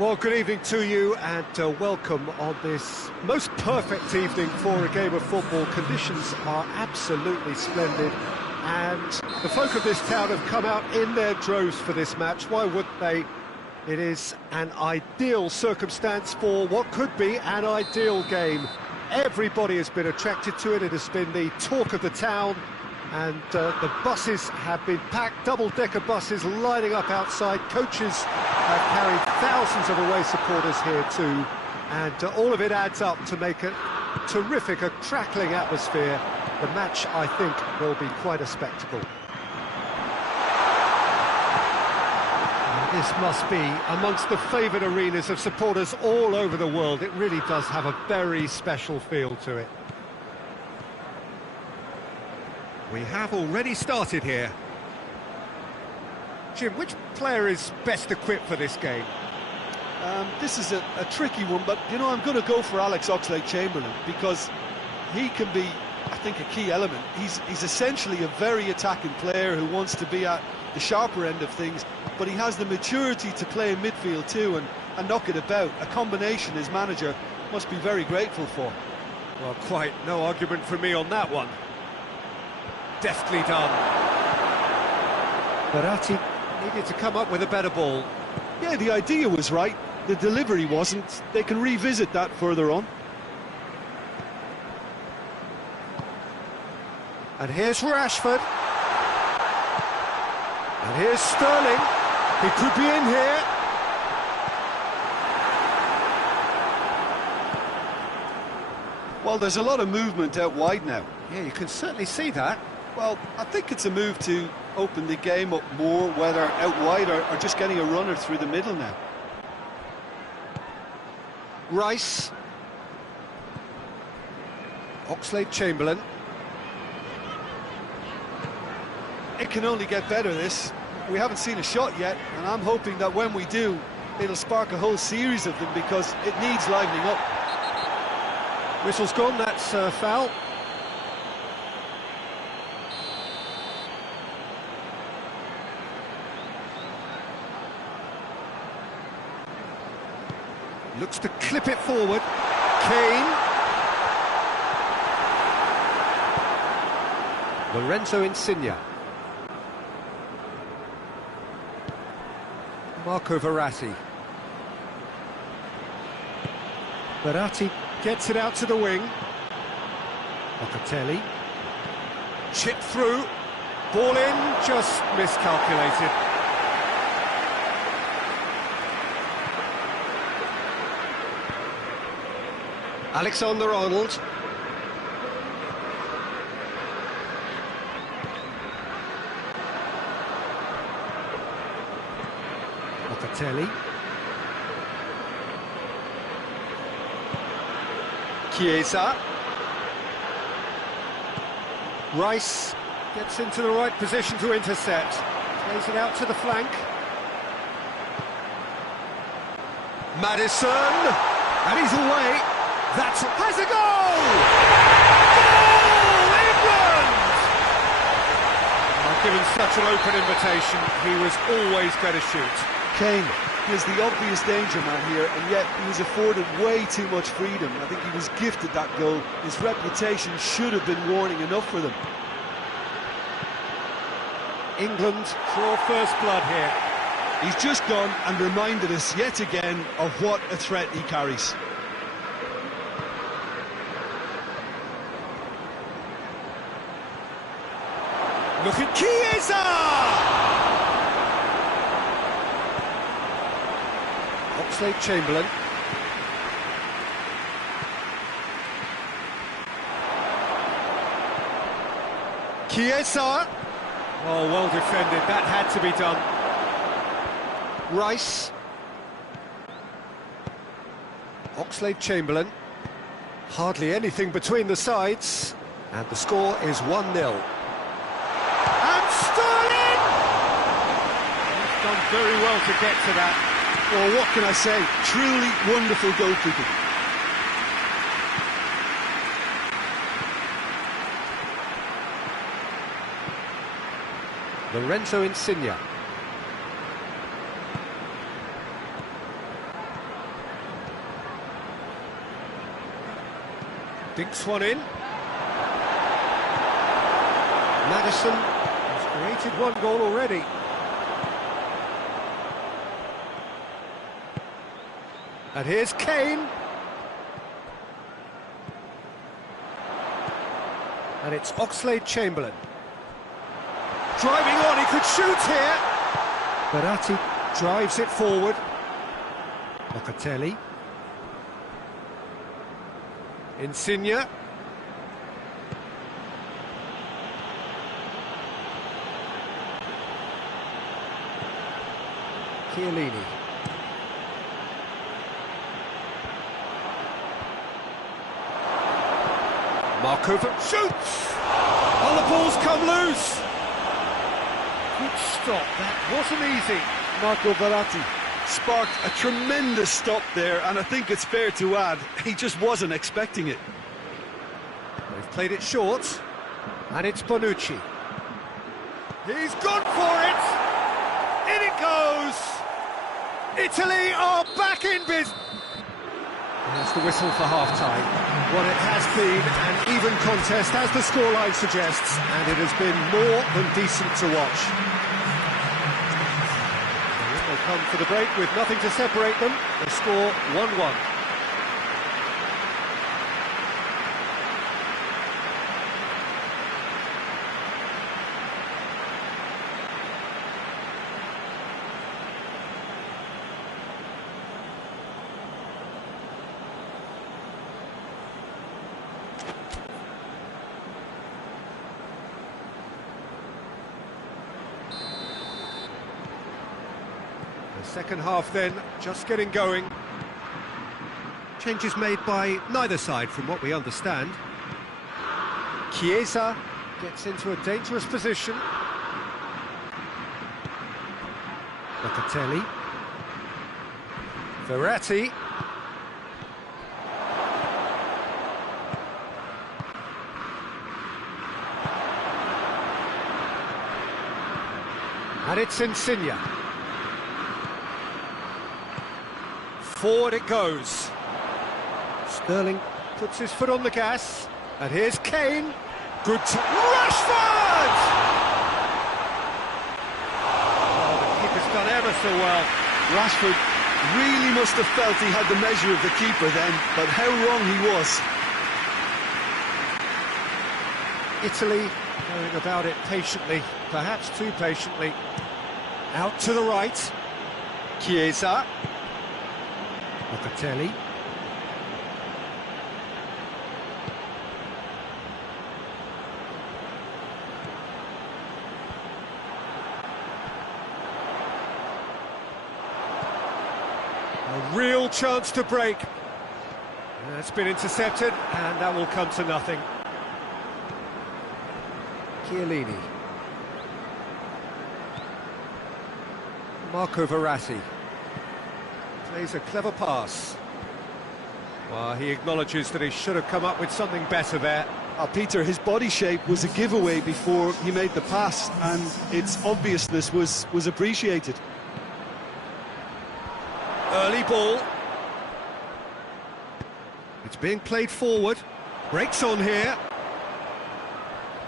Well, good evening to you and welcome on this most perfect evening for a game of football. Conditions are absolutely splendid and the folk of this town have come out in their droves for this match. Why wouldn't they? It is an ideal circumstance for what could be an ideal game. Everybody has been attracted to it. It has been the talk of the town. And the buses have been packed, double-decker buses lining up outside. Coaches have carried thousands of away supporters here too. And all of it adds up to make a terrific, a crackling atmosphere. The match, I think, will be quite a spectacle. And this must be amongst the favoured arenas of supporters all over the world. It really does have a very special feel to it. We have already started here. Jim, which player is best equipped for this game? This is a tricky one, but, you know, I'm going to go for Alex Oxlade-Chamberlain because he can be, I think, a key element. He's essentially a very attacking player who wants to be at the sharper end of things, but he has the maturity to play in midfield too and knock it about. A combination his manager must be very grateful for. Well, quite no argument from me on that one. Deftly done. Verratti needed to come up with a better ball. Yeah, the idea was right, the delivery wasn't. They can revisit that further on. And here's Rashford. And here's Sterling. He could be in here. Well, there's a lot of movement out wide now. Yeah, you can certainly see that. Well, I think it's a move to open the game up more, whether out wide or just getting a runner through the middle now. Rice. Oxlade-Chamberlain. It can only get better, this. We haven't seen a shot yet, and I'm hoping that when we do, it'll spark a whole series of them because it needs livening up. Whistle's gone, that's foul. Looks to clip it forward. Kane. Lorenzo Insigne. Marco Verratti. Verratti gets it out to the wing. Locatelli. Chip through. Ball in, just miscalculated. Alexander-Arnold. Locatelli. Chiesa. Rice gets into the right position to intercept. Plays it out to the flank. Maddison. And he's away. That has a goal! Goal! England! Given such an open invitation, he was always going to shoot. Kane is the obvious danger man here, and yet he was afforded way too much freedom. I think he was gifted that goal. His reputation should have been warning enough for them. England draw first blood here. He's just gone and reminded us yet again of what a threat he carries. Look at Chiesa! Oxlade-Chamberlain. Chiesa! Oh, well defended, that had to be done. Rice. Oxlade-Chamberlain. Hardly anything between the sides. And the score is 1-0. Sterling! He's done very well to get to that. Well, what can I say? Truly wonderful goalkeeping. Lorenzo Insigne. Dinks one in. Maddison has created one goal already. And here's Kane. And it's Oxlade-Chamberlain. Driving on, he could shoot here. Verratti drives it forward. Locatelli. Insigne. Chiellini. Marco shoots! Oh, the ball's come loose! Good stop, that wasn't easy. Marco Verratti sparked a tremendous stop there, and I think it's fair to add, he just wasn't expecting it. They've played it short, and it's Bonucci. He's gone for it! In it goes! Italy are back in business! That's the whistle for half-time. Well, it has been an even contest, as the scoreline suggests, and it has been more than decent to watch. They come for the break with nothing to separate them. They score 1-1. Second half then, just getting going. Changes made by neither side from what we understand. Chiesa gets into a dangerous position. Locatelli. Verratti. And it's Insigne. Forward it goes. Sterling puts his foot on the gas. And here's Kane. Good to Rashford! Oh, the keeper's done ever so well. Rashford really must have felt he had the measure of the keeper then, but how wrong he was. Italy going about it patiently, perhaps too patiently. Out to the right. Chiesa. Locatelli. A real chance to break. That's been intercepted, and that will come to nothing. Chiellini. Marco Verratti. Plays a clever pass. Well, he acknowledges that he should have come up with something better there. Peter, his body shape was a giveaway before he made the pass, and its obviousness was appreciated. Early ball. It's being played forward. Breaks on here.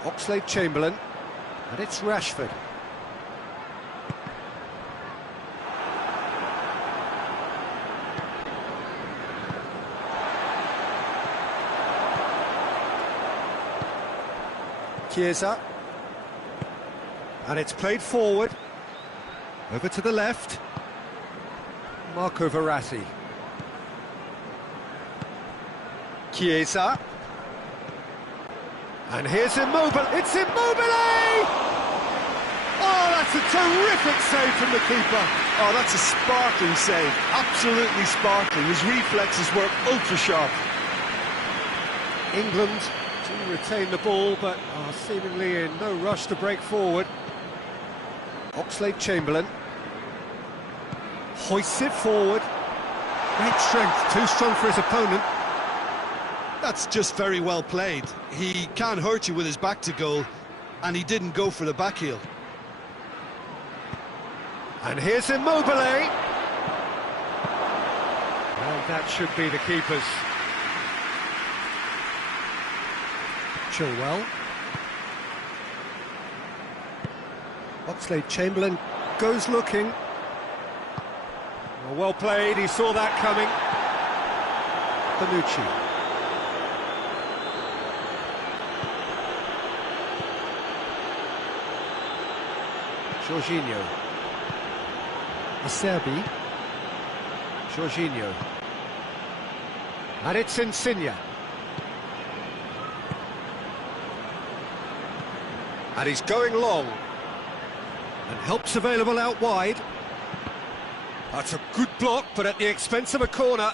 Oxlade-Chamberlain. And it's Rashford. Chiesa. And it's played forward. Over to the left. Marco Verratti. Chiesa. And here's Immobile. It's Immobile! Oh, that's a terrific save from the keeper. Oh, that's a sparkling save. Absolutely sparkling. His reflexes were ultra sharp. England to retain the ball, but are seemingly in no rush to break forward. Oxlade-Chamberlain hoists it forward. Great strength, too strong for his opponent. That's just very well played. He can't hurt you with his back to goal, and he didn't go for the back heel. And here's Immobile. And that should be the keeper's. Chilwell. Oxlade-Chamberlain goes looking. Well played, he saw that coming. Bonucci. Jorginho. Acerbi. Jorginho. And it's Insigne. And he's going long. And help's available out wide. That's a good block, but at the expense of a corner.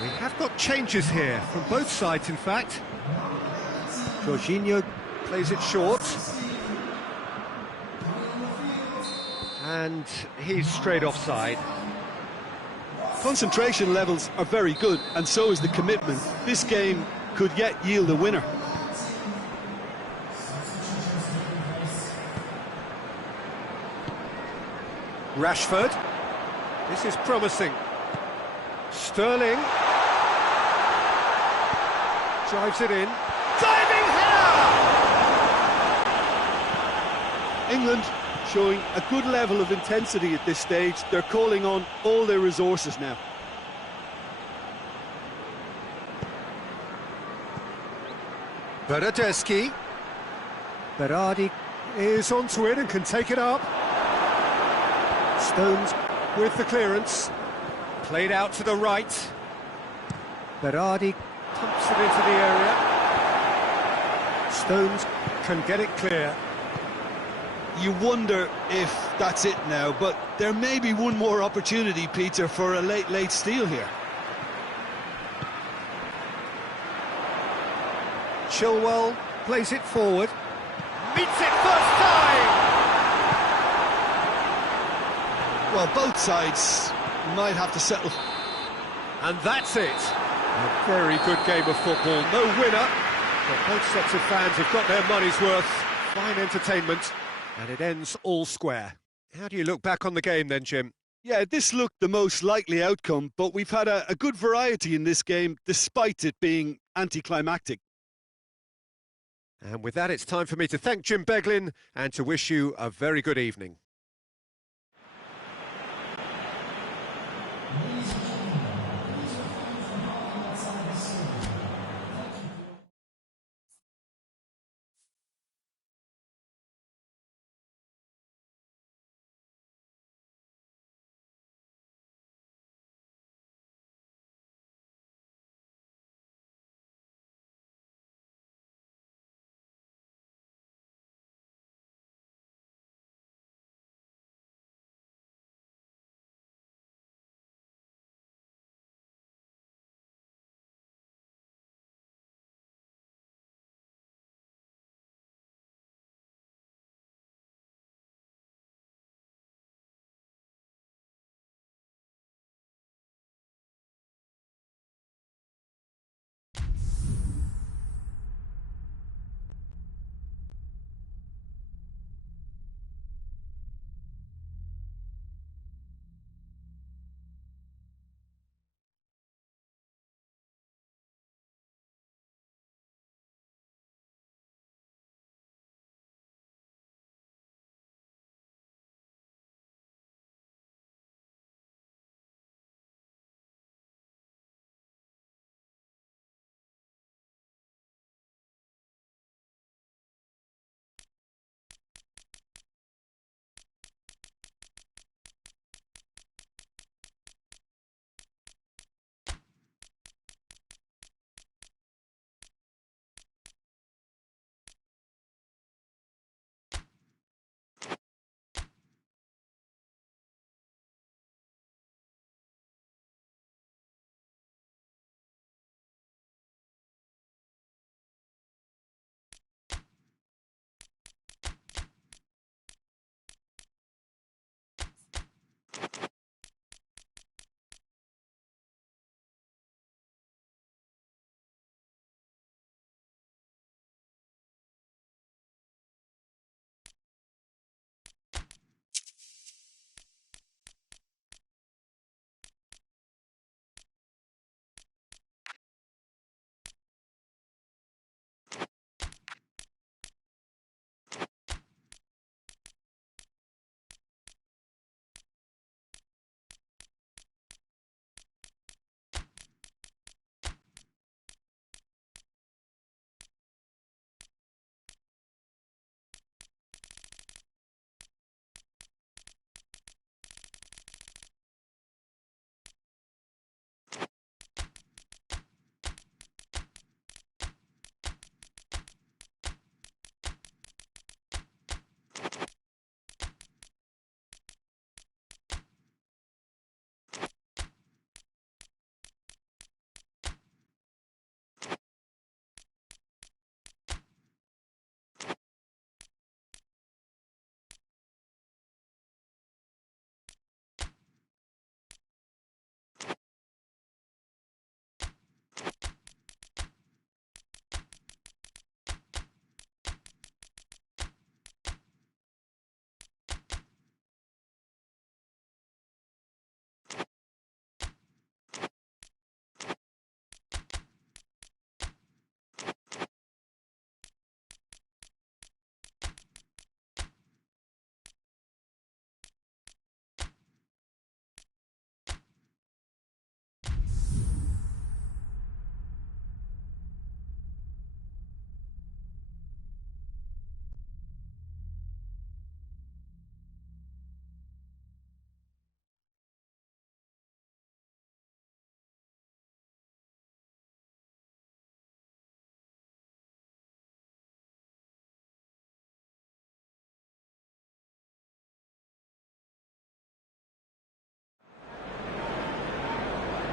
We have got changes here, from both sides in fact. Jorginho plays it short. And he's straight offside. Concentration levels are very good, and so is the commitment. This game could yet yield a winner. Rashford. This is promising. Sterling. Drives it in. Diving header! England showing a good level of intensity at this stage. They're calling on all their resources now. Bernardeschi. Berardi is onto it and can take it up. Stones with the clearance. Played out to the right. Berardi pumps it into the area. Stones can get it clear. You wonder if that's it now, but there may be one more opportunity, Peter, for a late steal here. Chilwell plays it forward. Meets it first time! Well, both sides might have to settle. And that's it. A very good game of football. No winner, but both sets of fans have got their money's worth. Fine entertainment, and it ends all square. How do you look back on the game then, Jim? Yeah, this looked the most likely outcome, but we've had a good variety in this game, despite it being anticlimactic. And with that, it's time for me to thank Jim Beglin and to wish you a very good evening.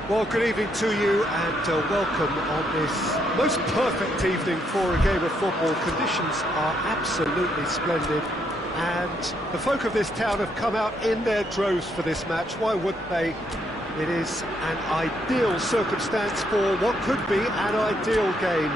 Well, good evening to you and welcome on this most perfect evening for a game of football. Conditions are absolutely splendid and the folk of this town have come out in their droves for this match. Why wouldn't they? It is an ideal circumstance for what could be an ideal game.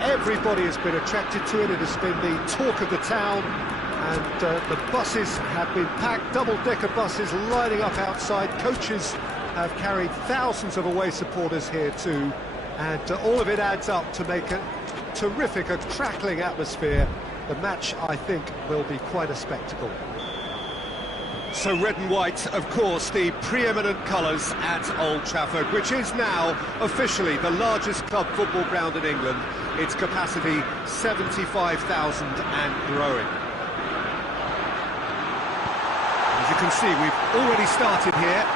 Everybody has been attracted to it. It has been the talk of the town and the buses have been packed, double-decker buses lining up outside. Coaches have carried thousands of away supporters here too, and all of it adds up to make a terrific, a crackling atmosphere. The match, I think, will be quite a spectacle. So red and white, of course, the preeminent colours at Old Trafford, which is now officially the largest club football ground in England. Its capacity 75,000 and growing. As you can see, we've already started here.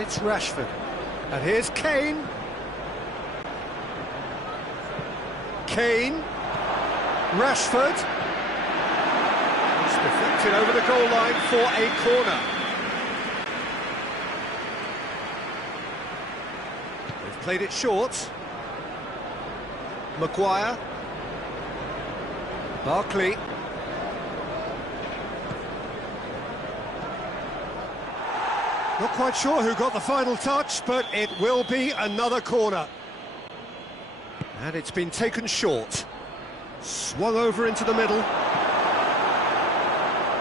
It's Rashford, and here's Kane. Rashford. It's deflected over the goal line for a corner. They've played it short. Maguire. Barkley. Not quite sure who got the final touch, but it will be another corner. And it's been taken short. Swung over into the middle.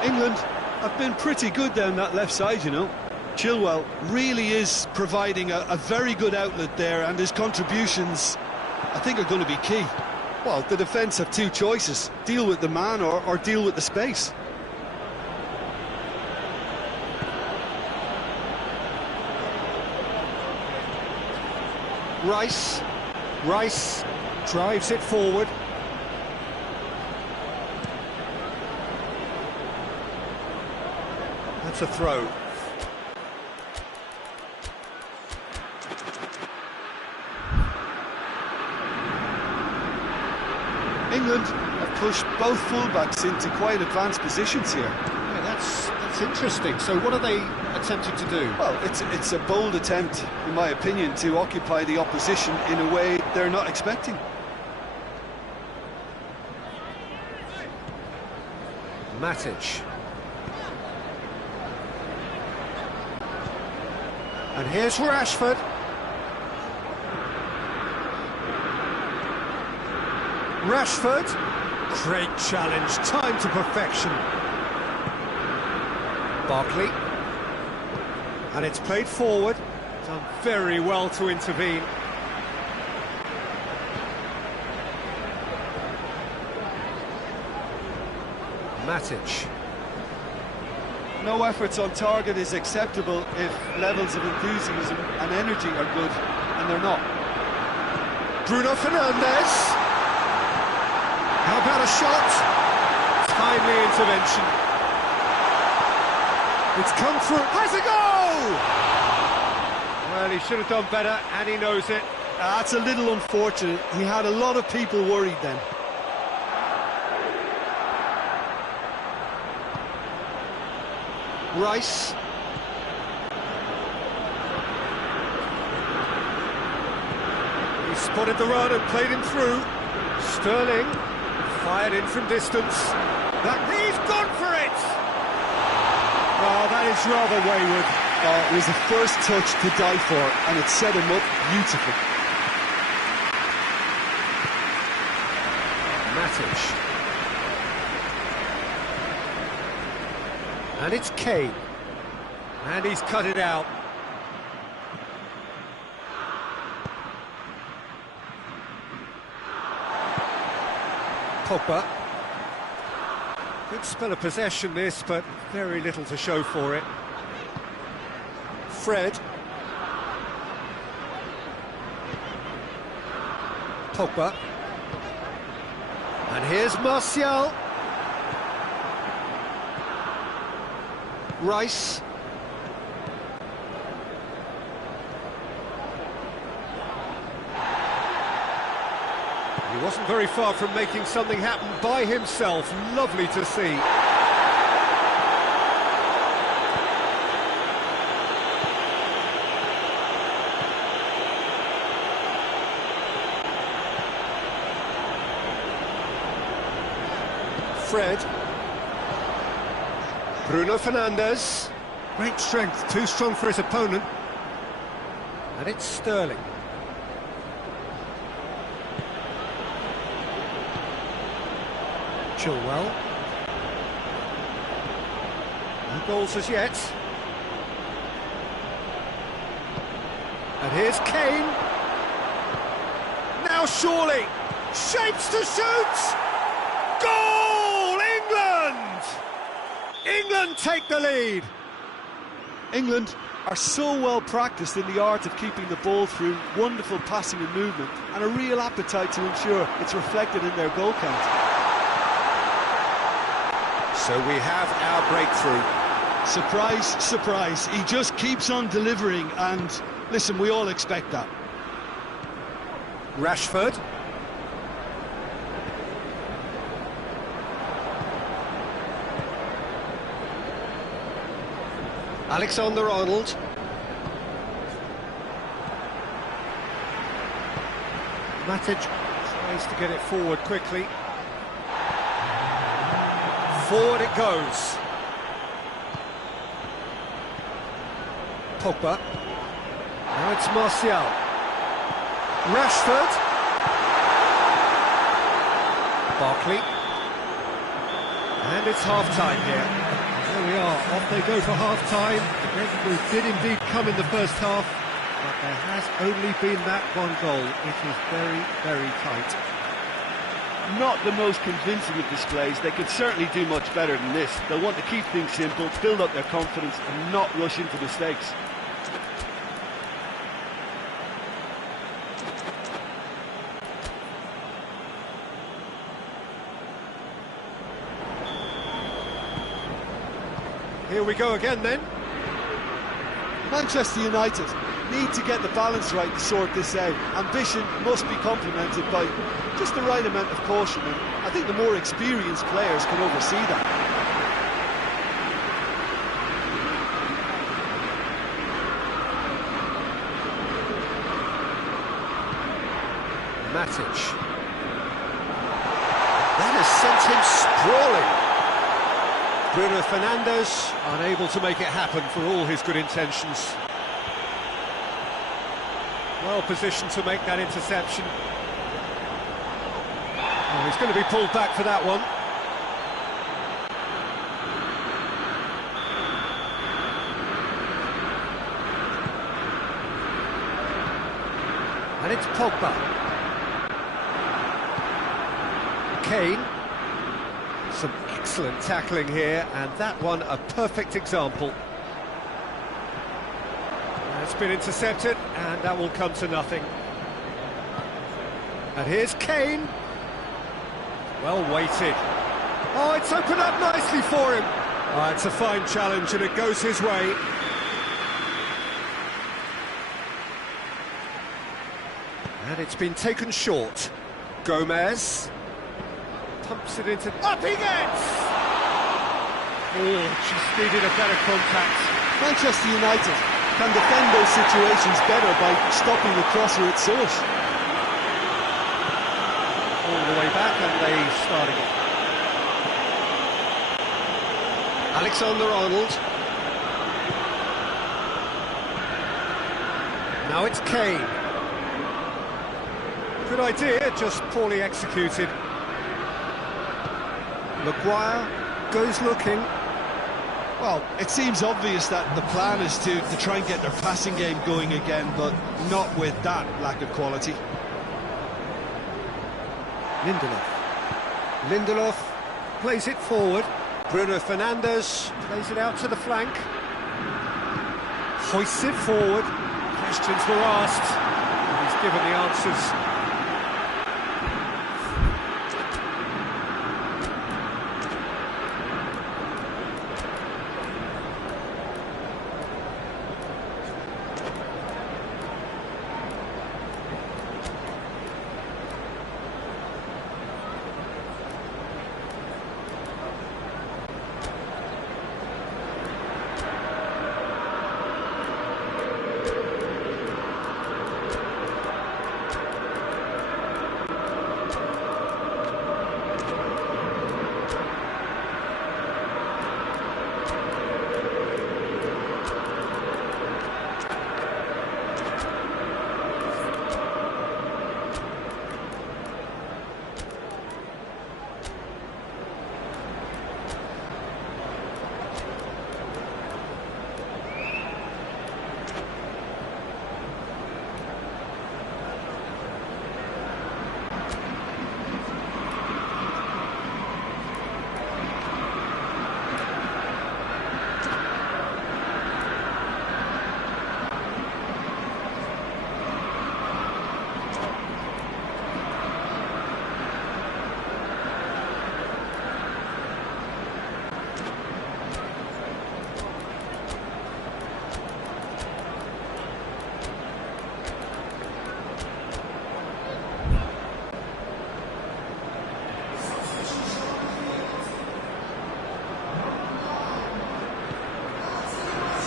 England have been pretty good down that left side, you know. Chilwell really is providing a very good outlet there, and his contributions, I think, are going to be key. Well, the defence have two choices: deal with the man or deal with the space. Rice drives it forward. That's a throw. England have pushed both fullbacks into quite advanced positions here. Yeah, that's interesting. So what are they attempting to do? Well, it's a bold attempt, in my opinion, to occupy the opposition in a way they're not expecting. Matic. And here's Rashford. Rashford. Great challenge, time to perfection. Barkley. And it's played forward. Done very well to intervene. Matic. No efforts on target is acceptable if levels of enthusiasm and energy are good, and they're not. Bruno Fernandes. How about a shot? Timely intervention. It's come through. Has a goal! Well, he should have done better, and he knows it. That's a little unfortunate. He had a lot of people worried then. Rice. He spotted the run and played him through. Sterling fired in from distance. He's gone for it! Oh, that is rather wayward. It was the first touch to die for, and it set him up beautifully. Matic. And it's Kane. And he's cut it out. Pogba. Good spell of possession this, but very little to show for it. Fred. Pogba. And here's Martial. Rice. He wasn't very far from making something happen by himself. Lovely to see. Fred. Bruno Fernandes. Great strength, too strong for his opponent. And it's Sterling. Chilwell. No goals as yet. And here's Kane. Now surely. Shapes to shoot! Goal! England! England take the lead. England are so well practiced in the art of keeping the ball through, wonderful passing and movement, and a real appetite to ensure it's reflected in their goal count. So we have our breakthrough. Surprise, surprise. He just keeps on delivering, and listen, we all expect that. Rashford. Alexander-Arnold. Matic tries to get it forward quickly. Forward it goes. Pogba. Now it's Martial. Rashford. Barkley. And it's half-time here. There we are, off they go for half-time. The breakthrough did indeed come in the first half, but there has only been that one goal. It is very, very tight. Not the most convincing of displays. They could certainly do much better than this. They'll want to keep things simple, build up their confidence and not rush into mistakes. Here we go again then. Manchester United need to get the balance right to sort this out. Ambition must be complemented by just the right amount of caution, and I think the more experienced players can oversee that. Matic. That has sent him sprawling. Bruno Fernandes, unable to make it happen for all his good intentions. Well positioned to make that interception. Oh, he's going to be pulled back for that one. And it's Pogba. Kane. Some excellent tackling here, and that one a perfect example. It's been intercepted, and that will come to nothing. And here's Kane. Well weighted. Oh, it's opened up nicely for him. Oh, it's a fine challenge, and it goes his way. And it's been taken short. Gomez pumps it into... Up he gets! Oh, just needed a better contact. Manchester United can defend those situations better by stopping the crosser at source. All the way back, and they start again. Alexander-Arnold. Now it's Kane. Good idea, just poorly executed. Maguire goes looking. Well, it seems obvious that the plan is to try and get their passing game going again, but not with that lack of quality. Lindelof plays it forward. Bruno Fernandes plays it out to the flank. Hoists it forward. Questions were asked, and he's given the answers.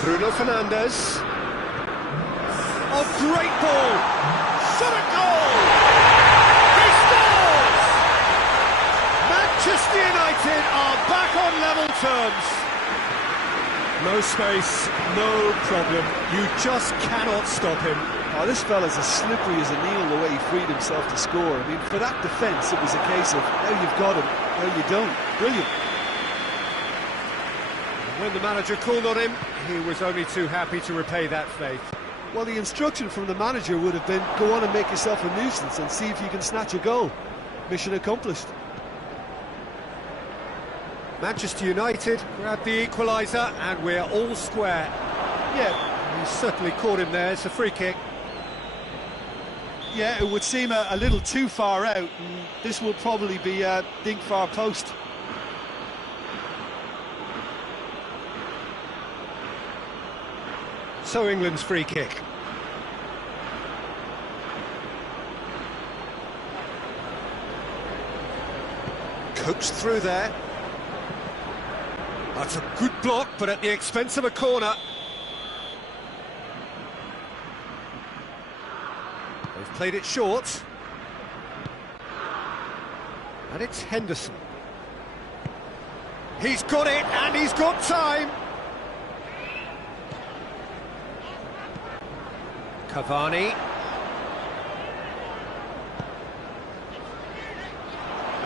Bruno Fernandes. Oh, great ball! Shot at goal! He scores! Manchester United are back on level terms. No space, no problem. You just cannot stop him. Oh, this fella's as slippery as a needle the way he freed himself to score. I mean, for that defence, it was a case of now you've got him, now you don't. Brilliant. When the manager called on him, he was only too happy to repay that faith. Well, the instruction from the manager would have been, go on and make yourself a nuisance and see if you can snatch a goal. Mission accomplished. Manchester United grab the equaliser, and we're all square. Yeah, he certainly caught him there. It's a free kick. Yeah, it would seem a little too far out, and this will probably be a dink far post. So England's free kick. Coached through there. That's a good block, but at the expense of a corner. They've played it short. And it's Henderson. He's got it, and he's got time. Cavani.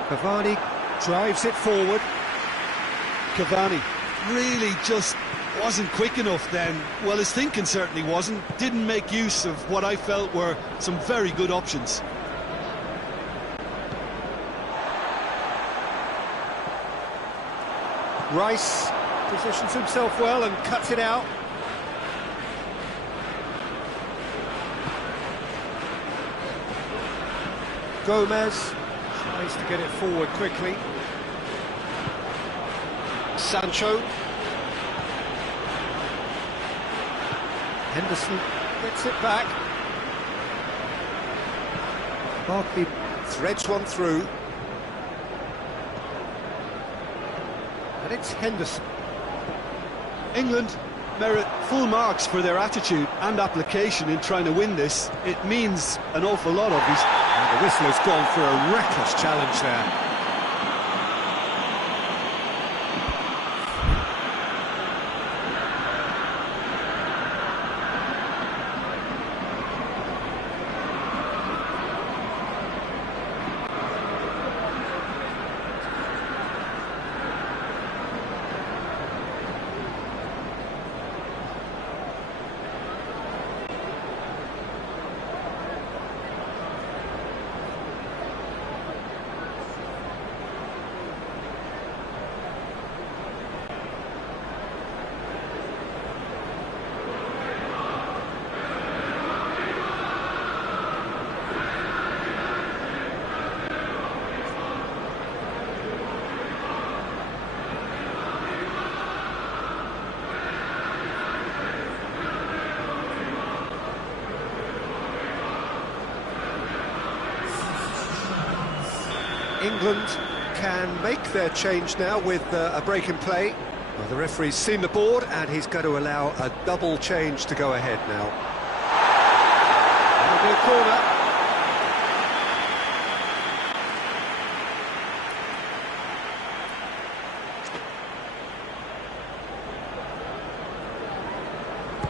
Cavani drives it forward. Cavani really just wasn't quick enough then. Well, his thinking certainly wasn't. Didn't make use of what I felt were some very good options. Rice positions himself well and cuts it out. Gomez tries to get it forward quickly. Sancho. Henderson gets it back. Barkley threads one through. And it's Henderson. England merit full marks for their attitude and application in trying to win this. It means an awful lot, obviously. And the whistle has gone for a reckless challenge there. England can make their change now with a break in play. Well, the referee's seen the board and he's going to allow a double change to go ahead now. That'll be a corner.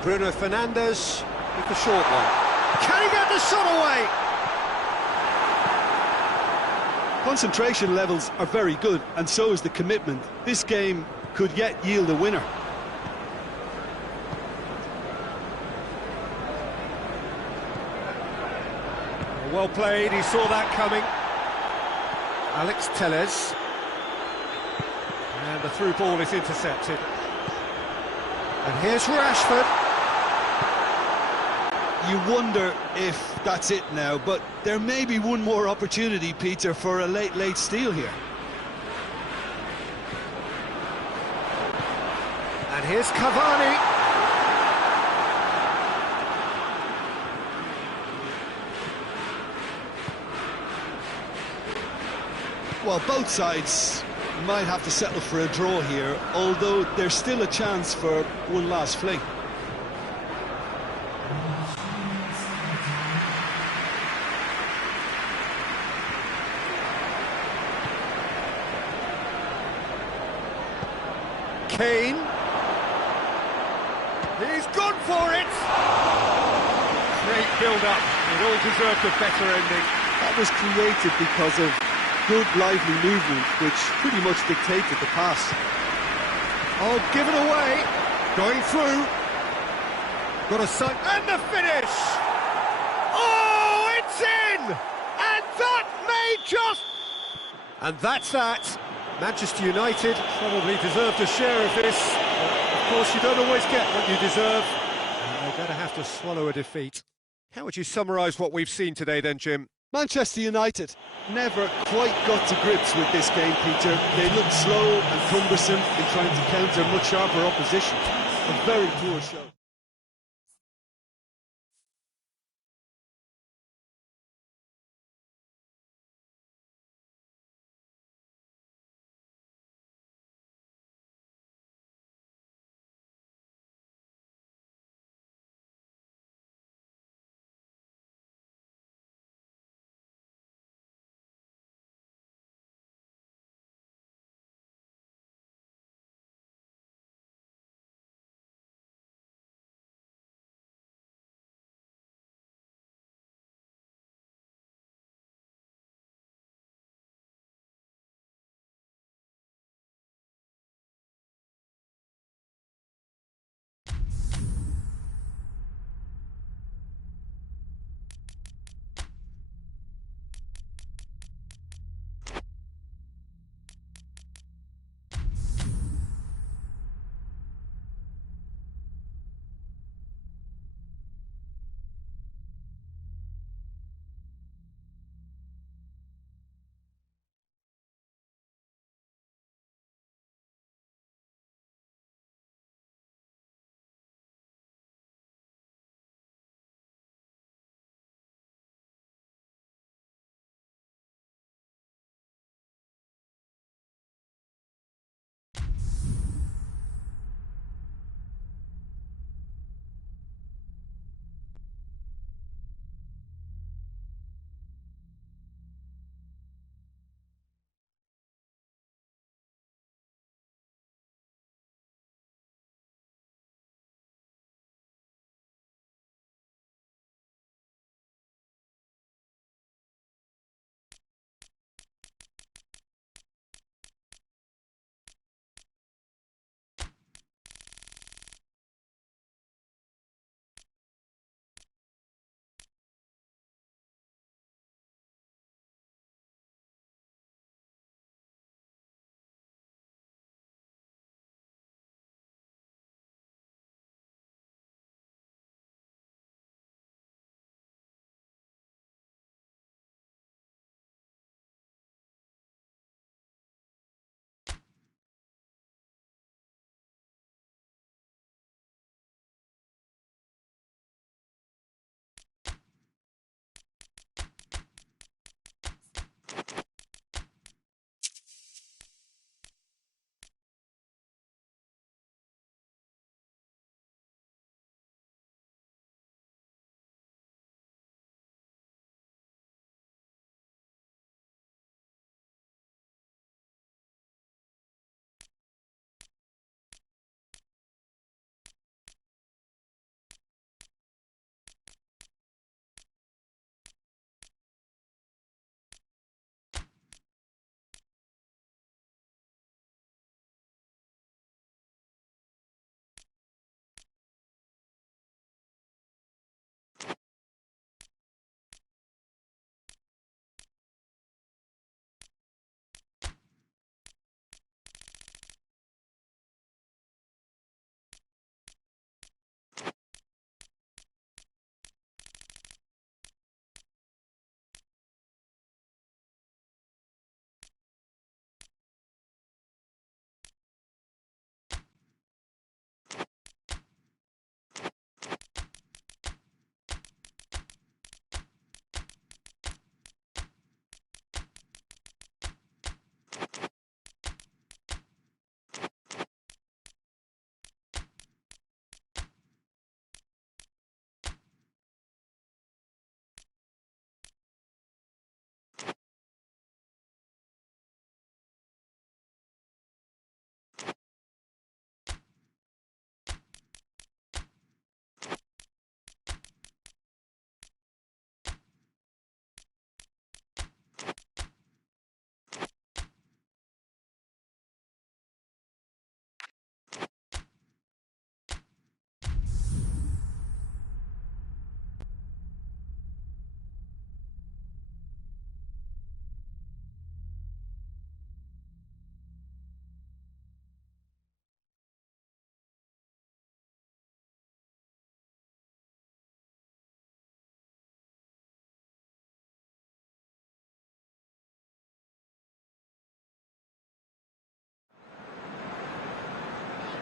Bruno Fernandes with the short one. Can he get the shot away? Concentration levels are very good, and so is the commitment. This game could yet yield a winner. Well played, he saw that coming. Alex Telles. And the through ball is intercepted. And here's Rashford. You wonder if that's it now, but there may be one more opportunity, Peter, for a late steal here. And here's Cavani. Well, both sides might have to settle for a draw here, although there's still a chance for one last fling. Kane. He's gone for it! Great build-up. It all deserved a better ending. That was created because of good, lively movement, which pretty much dictated the pass. Oh, given away. Going through. Got a sight. And the finish! Oh, it's in! And that may just... And that's that. Manchester United probably deserved a share of this. Of course, you don't always get what you deserve. And they're going to have to swallow a defeat. How would you summarise what we've seen today then, Jim? Manchester United never quite got to grips with this game, Peter. They looked slow and cumbersome in trying to counter much sharper opposition. A very poor show.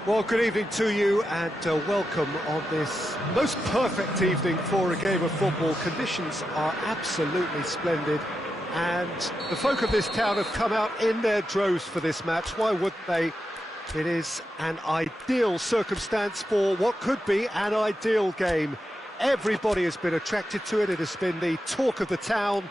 Well, good evening to you and welcome on this most perfect evening for a game of football. Conditions are absolutely splendid and the folk of this town have come out in their droves for this match. Why wouldn't they? It is an ideal circumstance for what could be an ideal game. Everybody has been attracted to it. It has been the talk of the town,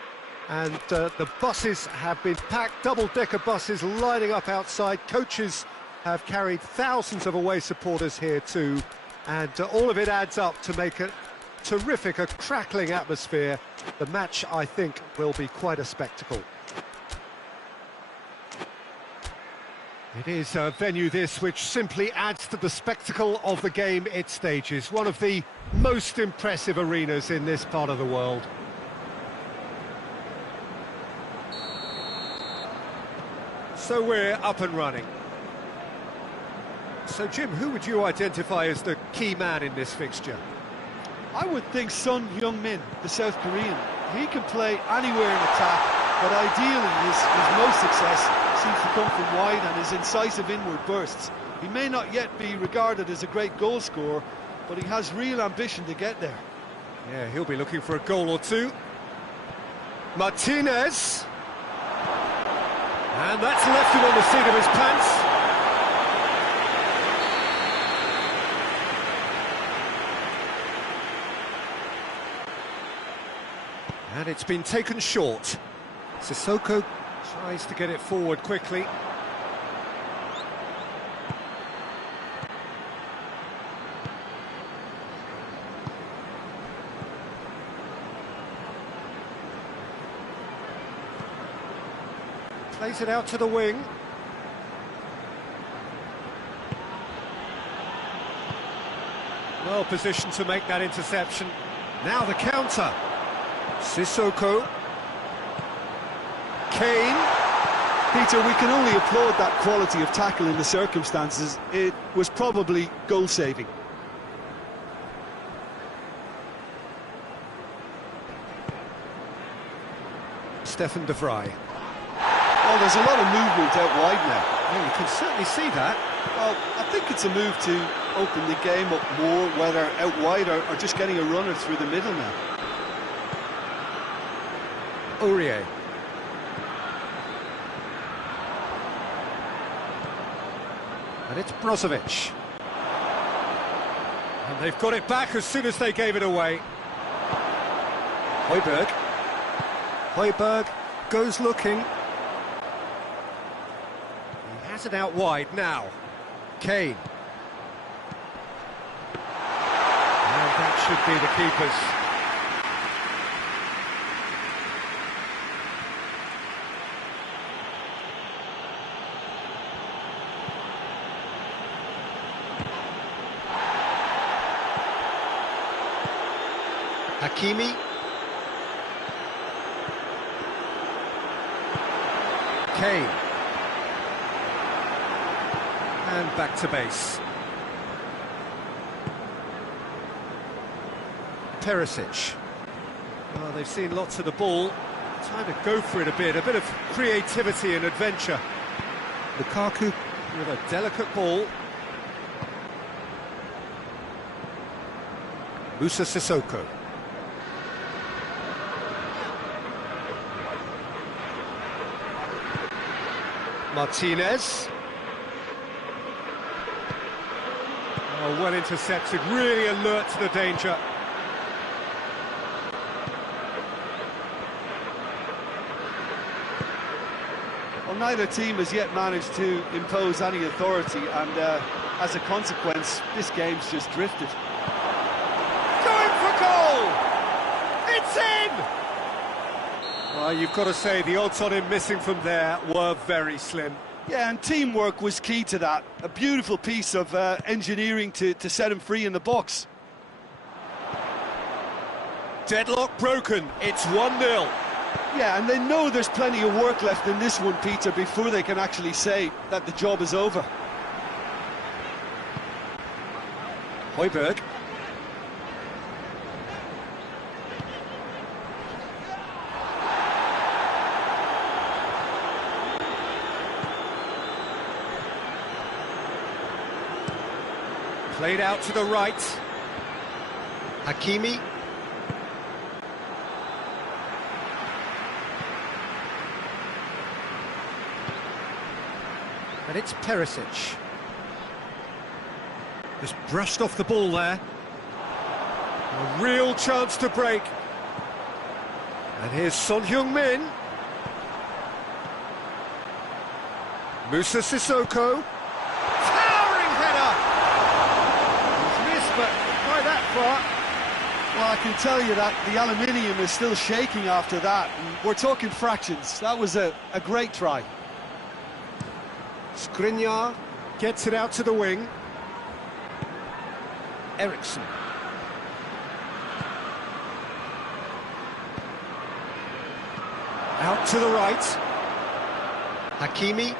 and the buses have been packed, double-decker buses lining up outside. Coaches have carried thousands of away supporters here too, and all of it adds up to make a terrific, a crackling atmosphere. The match, I think, will be quite a spectacle. It is a venue this which simply adds to the spectacle of the game it stages. One of the most impressive arenas in this part of the world. So we're up and running. So Jim, who would you identify as the key man in this fixture? I would think Son Heung-min, the South Korean. He can play anywhere in attack, but ideally his most success seems to come from wide and his incisive inward bursts. He may not yet be regarded as a great goal scorer, but he has real ambition to get there. Yeah, he'll be looking for a goal or two. Martinez. And that's left him on the seat of his pants. And it's been taken short. Sissoko tries to get it forward quickly. Plays it out to the wing. Well positioned to make that interception. Now the counter. Sissoko. Kane. Peter, we can only applaud that quality of tackle in the circumstances. It was probably goal-saving. Stefan de Vrij. Well, there's a lot of movement out wide now. Yeah, you can certainly see that. Well, I think it's a move to open the game up more, whether out wide or just getting a runner through the middle now. Aurier. And it's Brozovic. And they've got it back as soon as they gave it away. Højbjerg. Højbjerg goes looking. He has it out wide now. Kane. And that should be the keeper's. Hakimi. Kane. And back to base. Perisic. Well, they've seen lots of the ball. Time to go for it a bit of creativity and adventure. Lukaku with a delicate ball. Musa Sissoko. Martinez. Oh, well intercepted, really alert to the danger. Well, neither team has yet managed to impose any authority, and as a consequence, this game's just drifted. Going for goal! It's in! Well, you've got to say, the odds on him missing from there were very slim. Yeah, and teamwork was key to that. A beautiful piece of engineering to set him free in the box. Deadlock broken, it's 1-0. Yeah, and they know there's plenty of work left in this one, Peter, before they can actually say that the job is over. Højbjerg. Played out to the right. Hakimi. And it's Perisic. Just brushed off the ball there. A real chance to break. And here's Son Heung-min. Musa Sissoko. Towering header! He's missed, but not by that far. Well, I can tell you that the aluminium is still shaking after that. And we're talking fractions. That was a great try. Skriniar gets it out to the wing. Eriksson. Out to the right. Hakimi.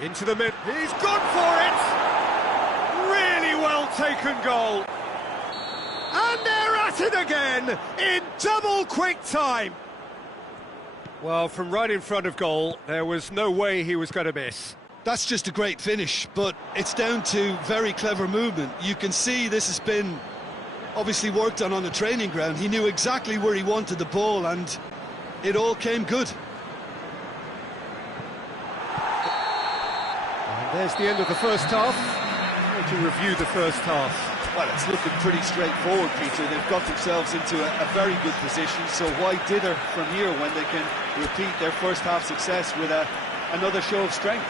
Into the mid. He's gone for it! Really well taken goal. And they're at it again in double quick time. Well, from right in front of goal, there was no way he was going to miss. That's just a great finish, but it's down to very clever movement. You can see this has been obviously worked on the training ground. He knew exactly where he wanted the ball, and it all came good. And there's the end of the first half. How do you review the first half? Well, it's looking pretty straightforward, Peter. They've got themselves into a very good position, so why dither from here when they can repeat their first half success with another show of strength?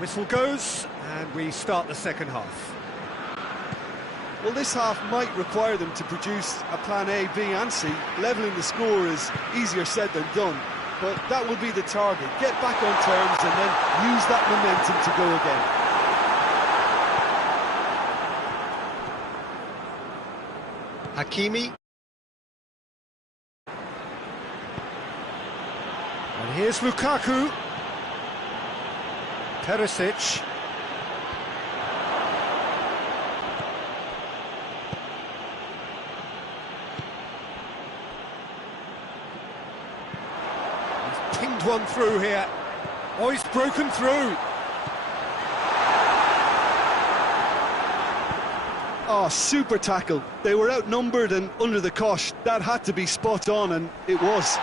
Whistle goes, and we start the second half. Well, this half might require them to produce a plan A, B and C. Levelling the score is easier said than done, but that will be the target. Get back on terms and then use that momentum to go again. Hakimi. And here's Lukaku. Perisic. He's pinged one through here. Oh, he's broken through. Oh, super tackle. They were outnumbered and under the cosh. That had to be spot on, and it was.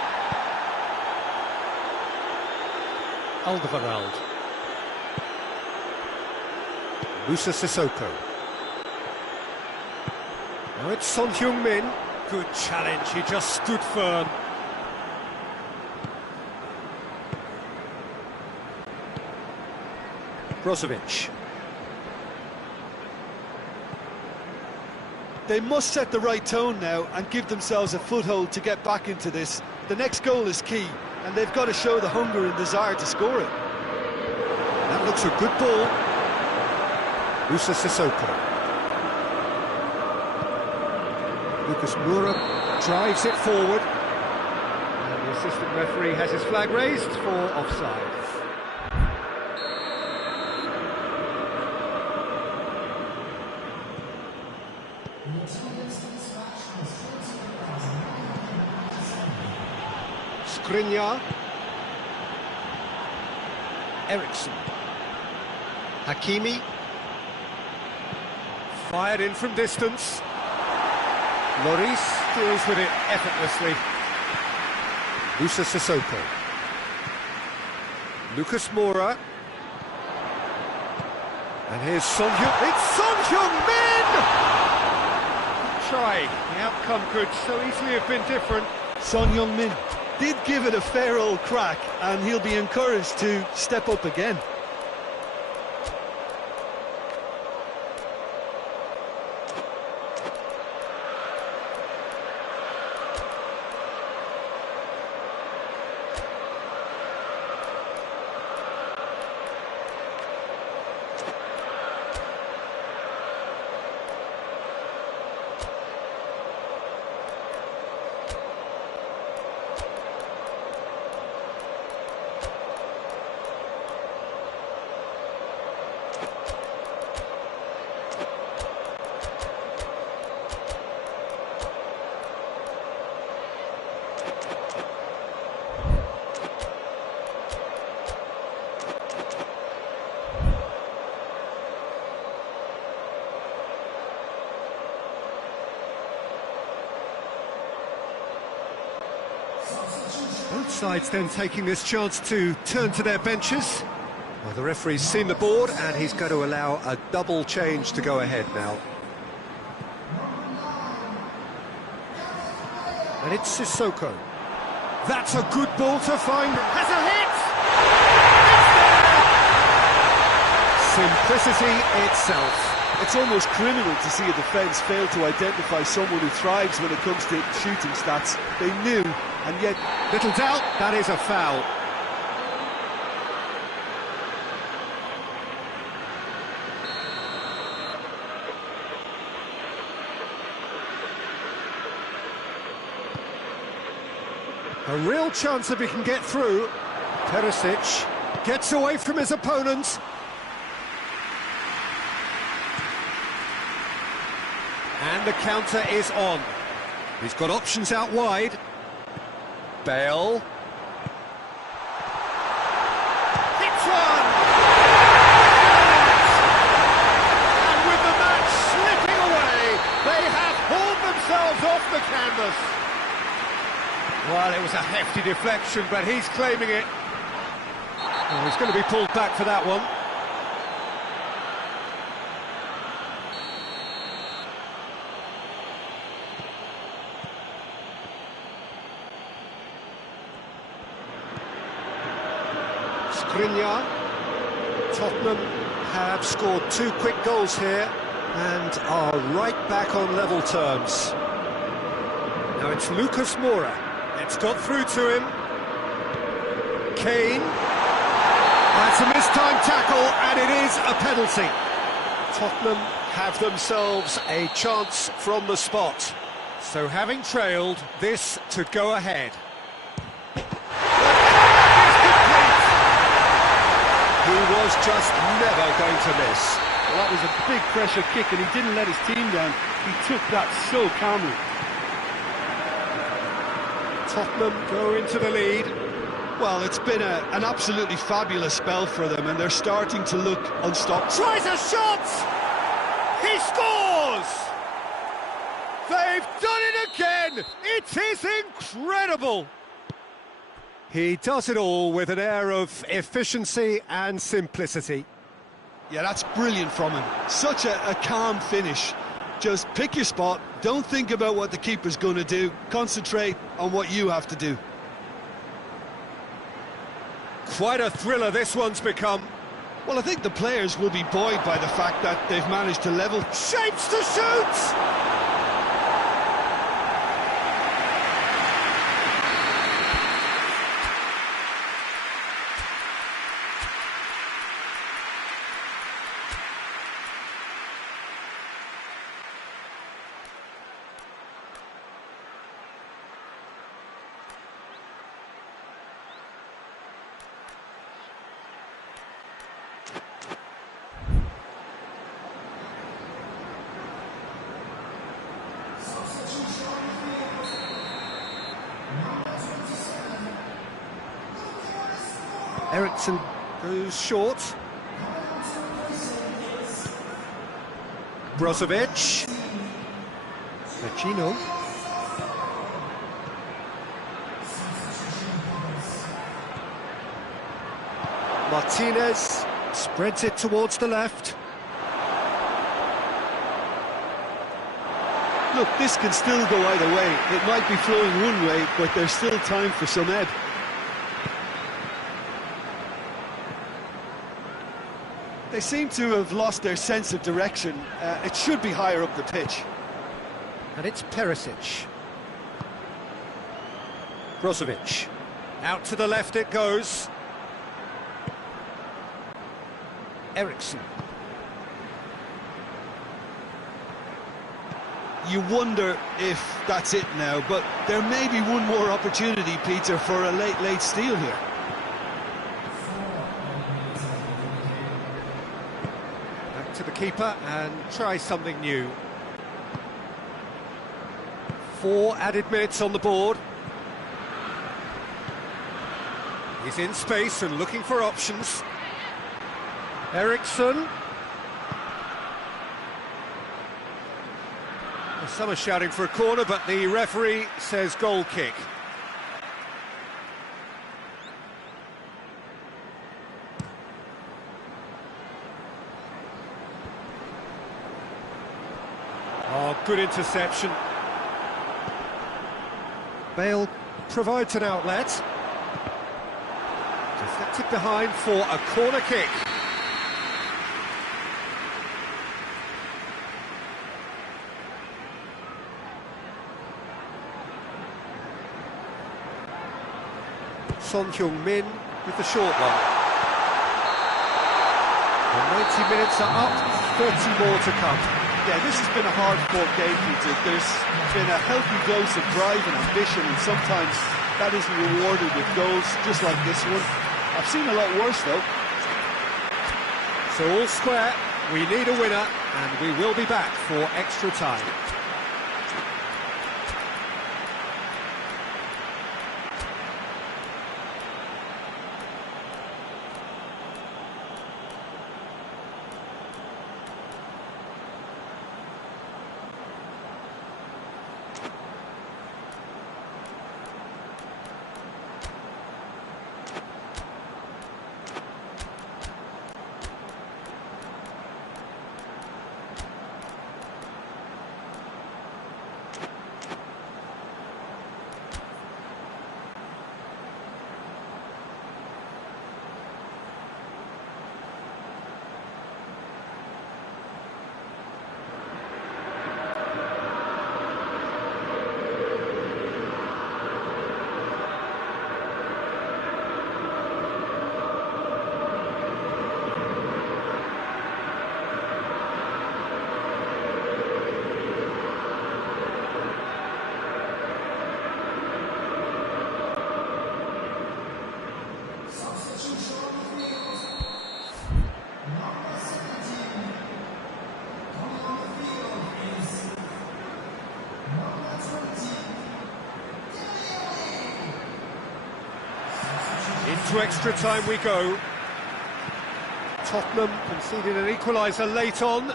Alderweireld. Musa Sissoko. Now it's Son Heung-min. Good challenge, he just stood firm. Brozovic. They must set the right tone now and give themselves a foothold to get back into this. The next goal is key, and they've got to show the hunger and desire to score it. That looks a good ball. Musa Sissoko. Lucas Moura drives it forward. And the assistant referee has his flag raised for offside. Skriniar. Eriksson. Hakimi. Fired in from distance. Lloris deals with it effortlessly. Musa Sissoko. Lucas Moura. And here's Son Heung. It's Son Heung-min! Try. The outcome could so easily have been different. Son Heung-min did give it a fair old crack, and he'll be encouraged to step up again. Both sides then taking this chance to turn to their benches. Well, the referee's seen the board and he's going to allow a double change to go ahead now. And it's Sissoko. That's a good ball to find. Has a hit! Simplicity itself. It's almost criminal to see a defence fail to identify someone who thrives when it comes to shooting stats. They knew, and yet... Little doubt, that is a foul. A real chance if he can get through. Perisic gets away from his opponent. And the counter is on. He's got options out wide. Bale. Hits one! And with the match slipping away, they have hauled themselves off the canvas. Well, it was a hefty deflection, but he's claiming it. Oh, he's going to be pulled back for that one. Skriniar. Tottenham have scored 2 quick goals here and are right back on level terms. Now it's Lucas Moura. It's got through to him. Kane. That's a mistimed tackle and it is a penalty. Tottenham have themselves a chance from the spot. So having trailed, this to go ahead. He was just never going to miss. Well, that was a big pressure kick and he didn't let his team down. He took that so calmly. Tottenham go into the lead. Well, it's been an absolutely fabulous spell for them and they're starting to look unstoppable. Tries a shot! He scores! They've done it again! It is incredible! He does it all with an air of efficiency and simplicity. Yeah, that's brilliant from him. Such a calm finish. Just pick your spot, don't think about what the keeper's going to do, concentrate on what you have to do. Quite a thriller this one's become. Well, I think the players will be buoyed by the fact that they've managed to level. Shapes to shoot! Eriksson goes short. Brozovic. Vecino. Martinez spreads it towards the left. Look, this can still go either way. It might be flowing one way, but there's still time for some ebb. They seem to have lost their sense of direction. It should be higher up the pitch. And it's Perisic. Brozovic. Out to the left it goes. Eriksson. You wonder if that's it now, but there may be one more opportunity, Peter, for a late steal here. Back to the keeper and try something new. 4 added minutes on the board. He's in space and looking for options. Eriksson. Some are shouting for a corner, but the referee says goal kick. Oh, good interception. Bale provides an outlet. Deflected behind for a corner kick. Son Heung-min with the short one. The 90 minutes are up, 30 more to come. Yeah, this has been a hard-fought game, Peter. There's been a healthy dose of drive and ambition, and sometimes that isn't rewarded with goals, just like this one. I've seen a lot worse, though. So all square, we need a winner, and we will be back for extra time. Into extra time we go. Tottenham conceded an equaliser late on.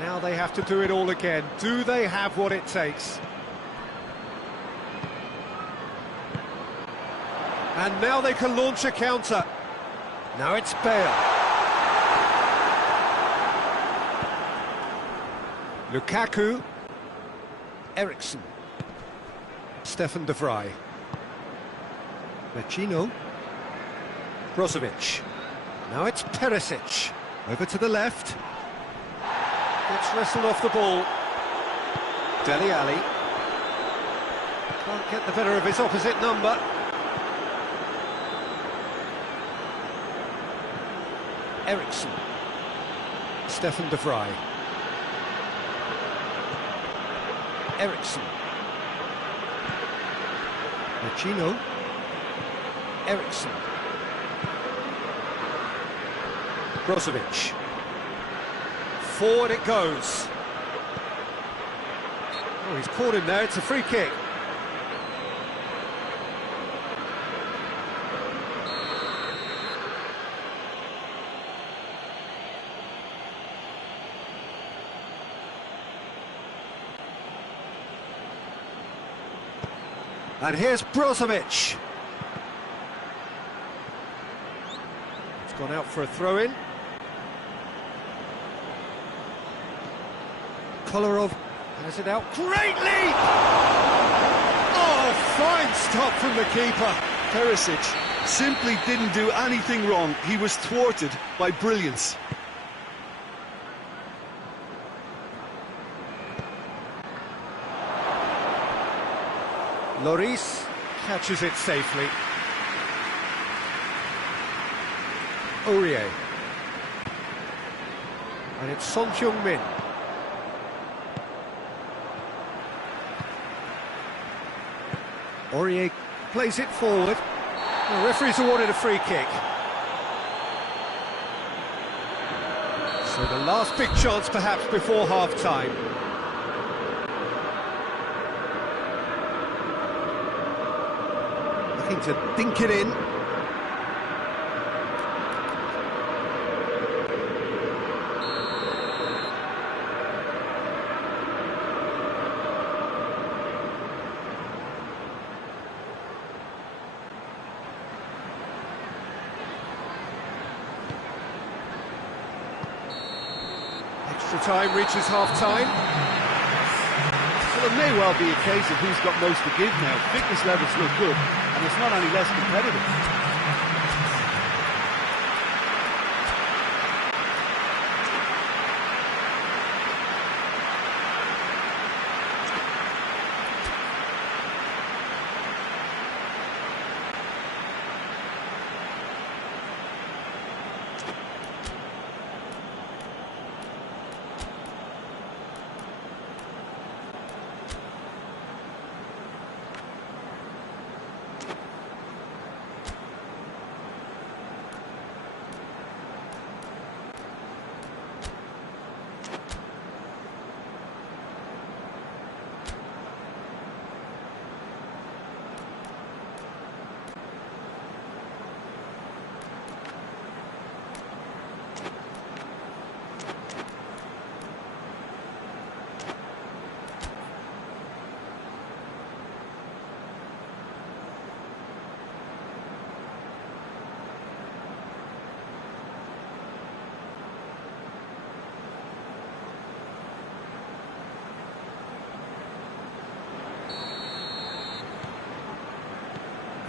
Now they have to do it all again. Do they have what it takes? And now they can launch a counter. Now it's Bale. Lukaku. Eriksson. Stefan de Vrij. Vecino. Brozovic. Now it's Perisic. Over to the left. Gets wrestled off the ball. Dele Alli. Can't get the better of his opposite number. Eriksson. Stefan de Vrij. Eriksson. Vecino. Eriksson. Brozovic. Forward it goes. Oh, he's caught him there, it's a free kick. And here's Brozovic. It's gone out for a throw-in. Kolarov Has it out greatly! Oh, fine stop from the keeper. Perisic simply didn't do anything wrong. He was thwarted by brilliance. Lloris catches it safely. Aurier. And it's Son Heung-min. Aurier plays it forward. The referee's awarded a free kick. So the last big chance perhaps before half-time. Looking to dink it in. Extra time reaches half-time. Well, it may well be a case of who's got most to give now. Fitness levels look good, and it's not any less competitive.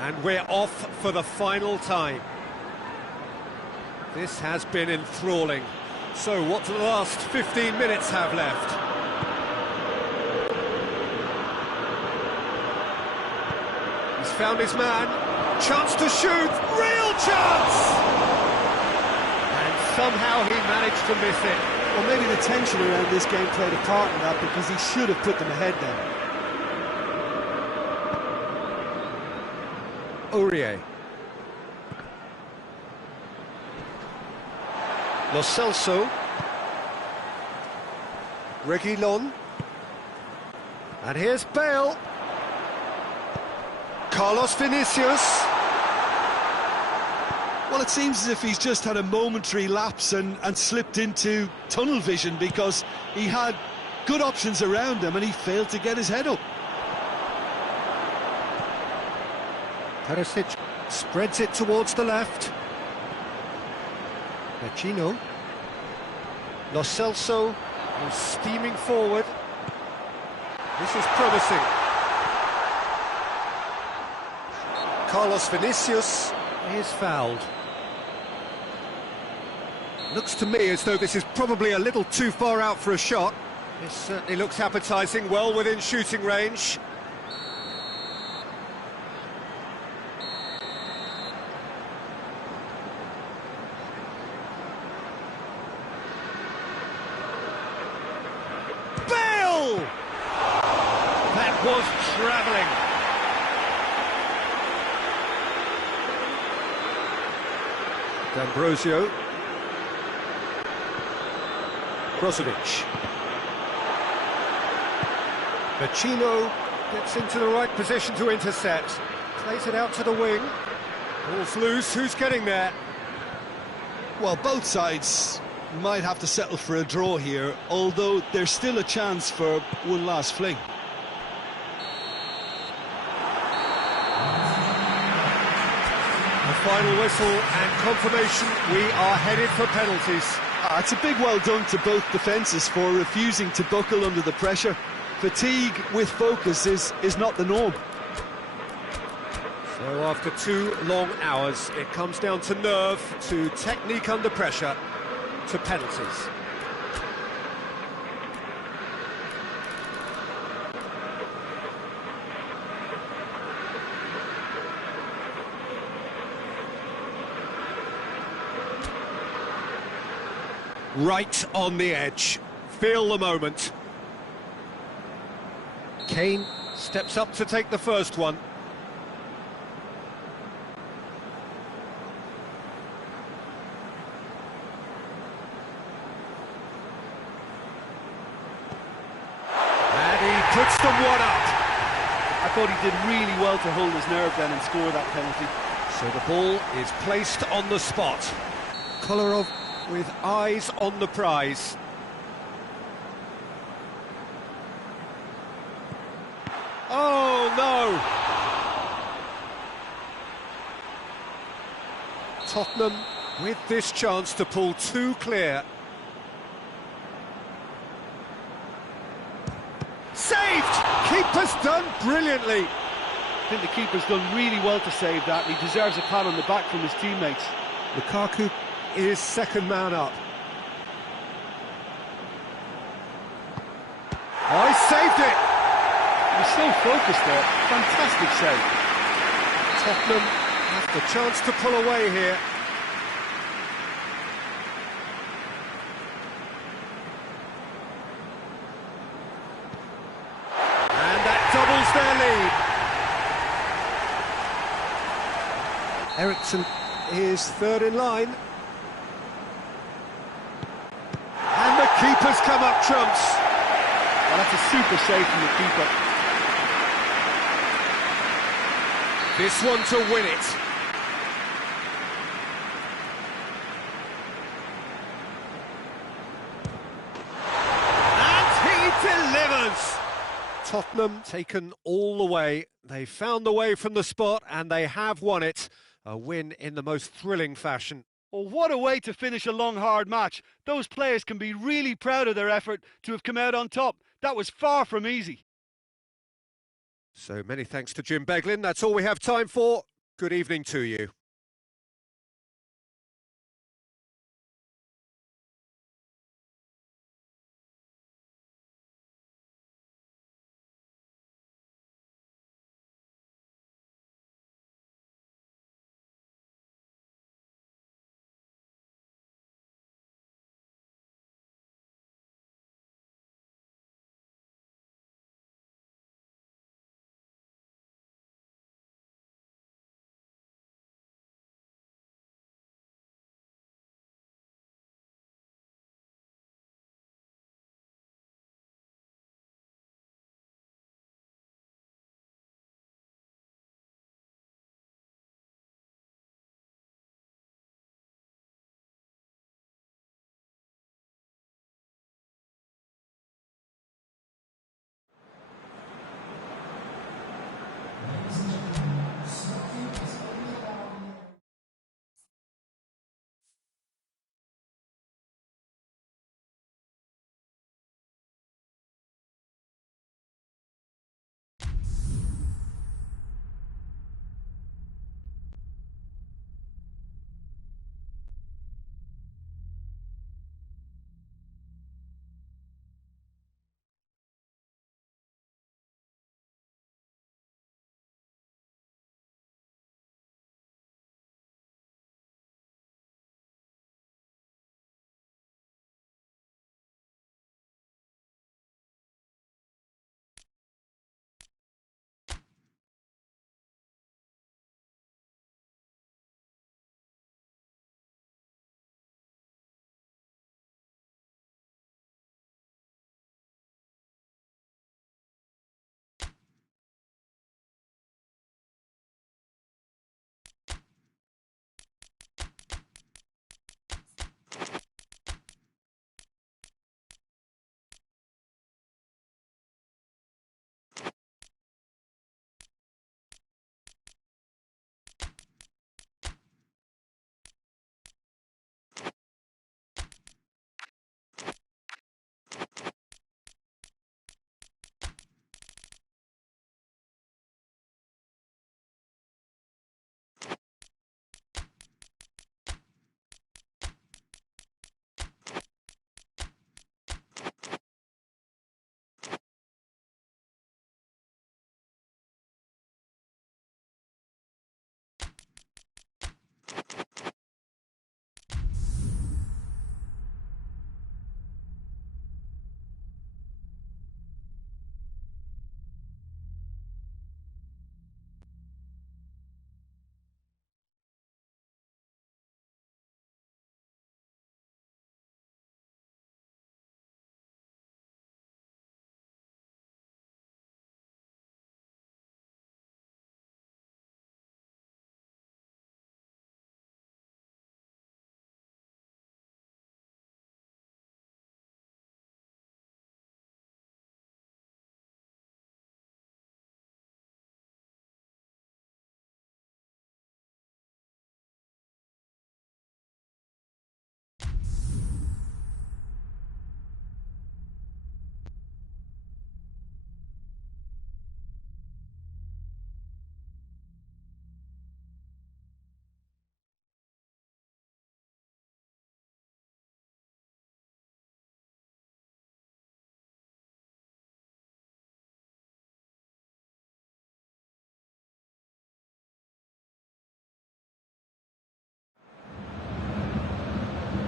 And we're off for the final time. This has been enthralling. So what do the last 15 minutes have left? He's found his man. Chance to shoot. Real chance! And somehow he managed to miss it. Well, maybe the tension around this game played a part in that, because he should have put them ahead then. Aurier. Lo Celso. Reguilon. And here's Bale. Carlos Vinicius. Well, it seems as if he's just had a momentary lapse and slipped into tunnel vision, because he had good options around him and he failed to get his head up. Perisic spreads it towards the left. Vecino. Lo Celso is steaming forward. This is promising. Carlos Vinicius is fouled. Looks to me as though this is probably a little too far out for a shot. This certainly looks appetising, well within shooting range. That was travelling. D'Ambrosio. Brozovic. Vecino Gets into the right position to intercept. Plays it out to the wing. Ball's loose, who's getting there? Well, both sides might have to settle for a draw here, although there's still a chance for one last fling. The final whistle and confirmation, we are headed for penalties. It's a big well done to both defences for refusing to buckle under the pressure. fatigue with focus is not the norm. So after 2 long hours, it comes down to nerve, to technique under pressure, to penalties. Right on the edge. Feel the moment. Kane steps up to take the first one. And he puts them one up. I thought he did really well to hold his nerve then and score that penalty. So the ball is placed on the spot. Kolarov with eyes on the prize. Oh, no! Tottenham with this chance to pull 2 clear. Saved! Keeper's done brilliantly. I think the keeper's done really well to save that, and he deserves a pat on the back from his teammates. Lukaku is second man up. Oh, he saved it! He was so focused there. Fantastic save. Tottenham have the chance to pull away here. And that doubles their lead. Ericsson is third in line. And the keeper's come up trumps. Well, that's a super save from the keeper. This one to win it. And he delivers. Tottenham taken all the way. They found the way from the spot and they have won it. A win in the most thrilling fashion. Well, what a way to finish a long, hard match. Those players can be really proud of their effort to have come out on top. That was far from easy. So many thanks to Jim Beglin. That's all we have time for. Good evening to you.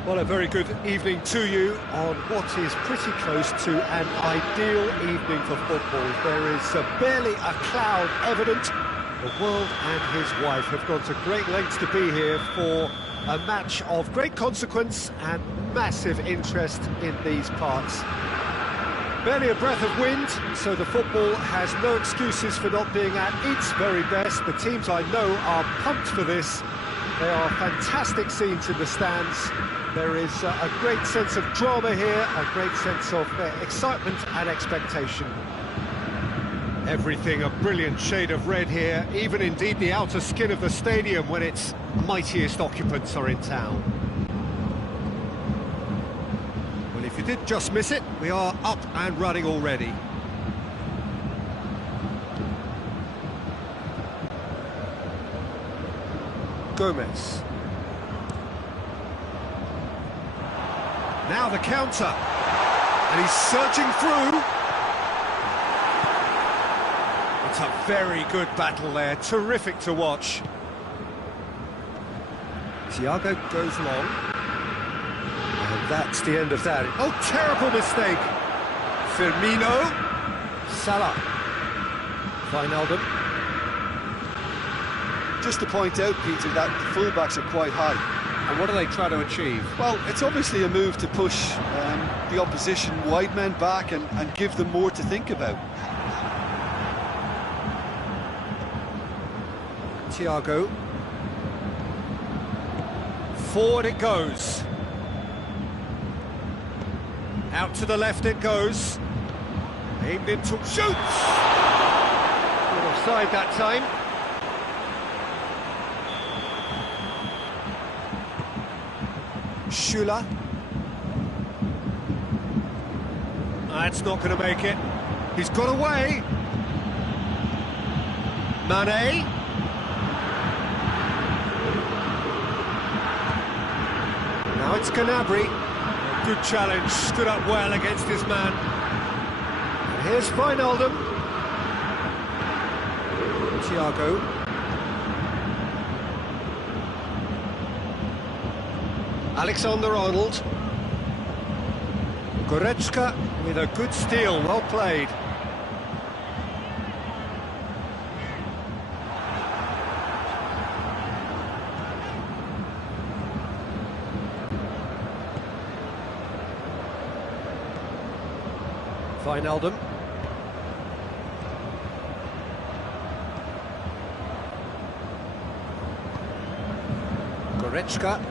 Well, a very good evening to you on what is pretty close to an ideal evening for football. There is barely a cloud evident. The world and his wife have gone to great lengths to be here for a match of great consequence and massive interest in these parts. Barely a breath of wind, so the football has no excuses for not being at its very best. The teams I know are pumped for this. They are fantastic scenes in the stands. There is a great sense of drama here, a great sense of excitement and expectation. Everything a brilliant shade of red here, even indeed the outer skin of the stadium when its mightiest occupants are in town. Well, if you did just miss it, we are up and running already. Gomez. Now the counter, and he's searching through. It's a very good battle there, terrific to watch. Thiago goes long, and that's the end of that. Oh, terrible mistake. Firmino. Salah. Wijnaldum. Just to point out, Peter, that the fullbacks are quite high. And what do they try to achieve? Well, it's obviously a move to push the opposition wide men back and give them more to think about. Thiago. Forward it goes. Out to the left it goes. Aimed into... Shoots! Not offside that time. Schüller. That's not going to make it. He's got away. Mane. Now it's Gnabry. A good challenge, stood up well against his man. And here's Wijnaldum. Thiago. Alexander-Arnold. Goretzka with a good steal, well played. Wijnaldum. Goretzka.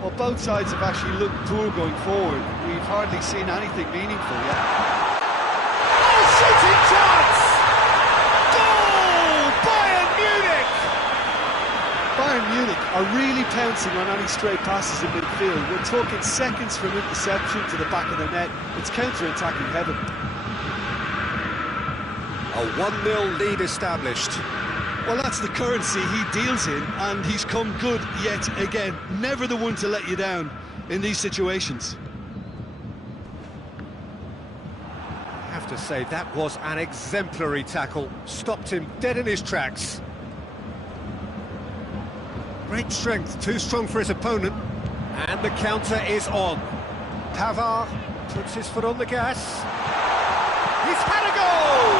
Well, both sides have actually looked poor going forward. We've hardly seen anything meaningful yet. Oh, shooting chance! Goal! Bayern Munich! Bayern Munich are really pouncing on any stray passes in midfield. We're talking seconds from interception to the back of the net. It's counter-attacking heaven. A 1-0 lead established. Well, that's the currency he deals in, and he's come good yet again. Never the one to let you down in these situations. I have to say, that was an exemplary tackle. Stopped him dead in his tracks. Great strength, too strong for his opponent. And the counter is on. Pavard puts his foot on the gas. He's had a goal!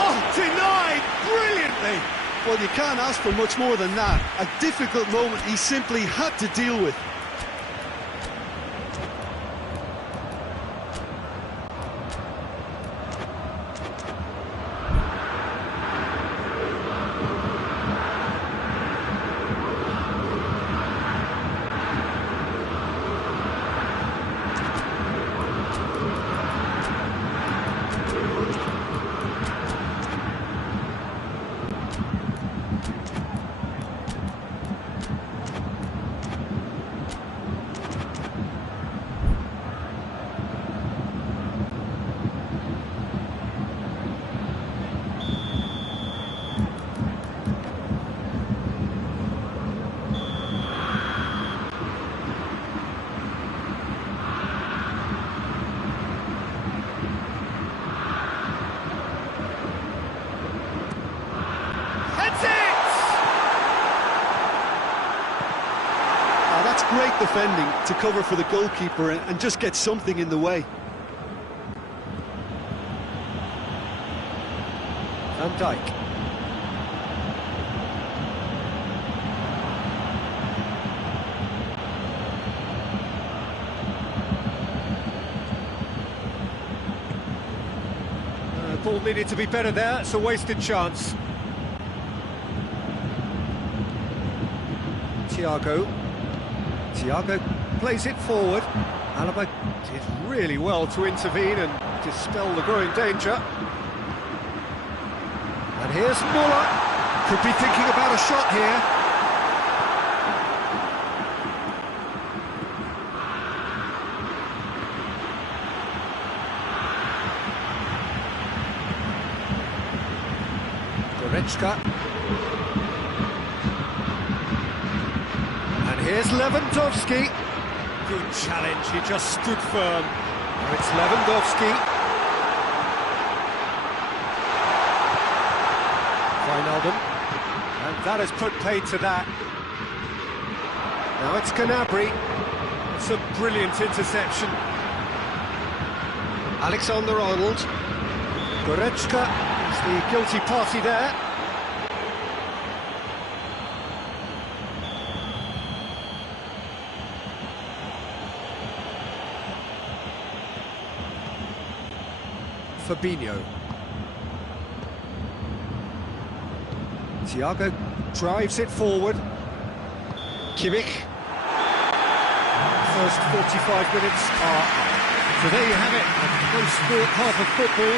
Oh, denied brilliantly! Well, you can't ask for much more than that. A difficult moment he simply had to deal with. That's great defending to cover for the goalkeeper and just get something in the way. Van Dijk. Ball needed to be better there, it's a wasted chance. Thiago plays it forward. Alaba did really well to intervene and dispel the growing danger. And here's Muller. Could be thinking about a shot here. Goretzka. And here's Lewandowski. Good challenge, he just stood firm. And it's Lewandowski. Wijnaldum. And that has put paid to that. Now it's Gnabry. It's a brilliant interception. Alexander-Arnold. Goretzka is the guilty party there. Fabinho. Thiago drives it forward. Kimmich. First 45 minutes are up. So there you have it, a close sport half of football.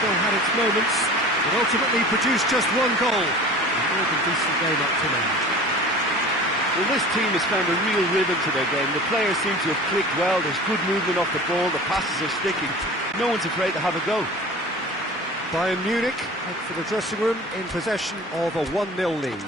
Still had its moments, but ultimately produced just one goal. A more than decent game up to now. Well, this team has found a real rhythm to their game. The players seem to have clicked well. There's good movement off the ball. The passes are sticking. No one's afraid to have a go. Bayern Munich head for the dressing room in possession of a 1-0 lead.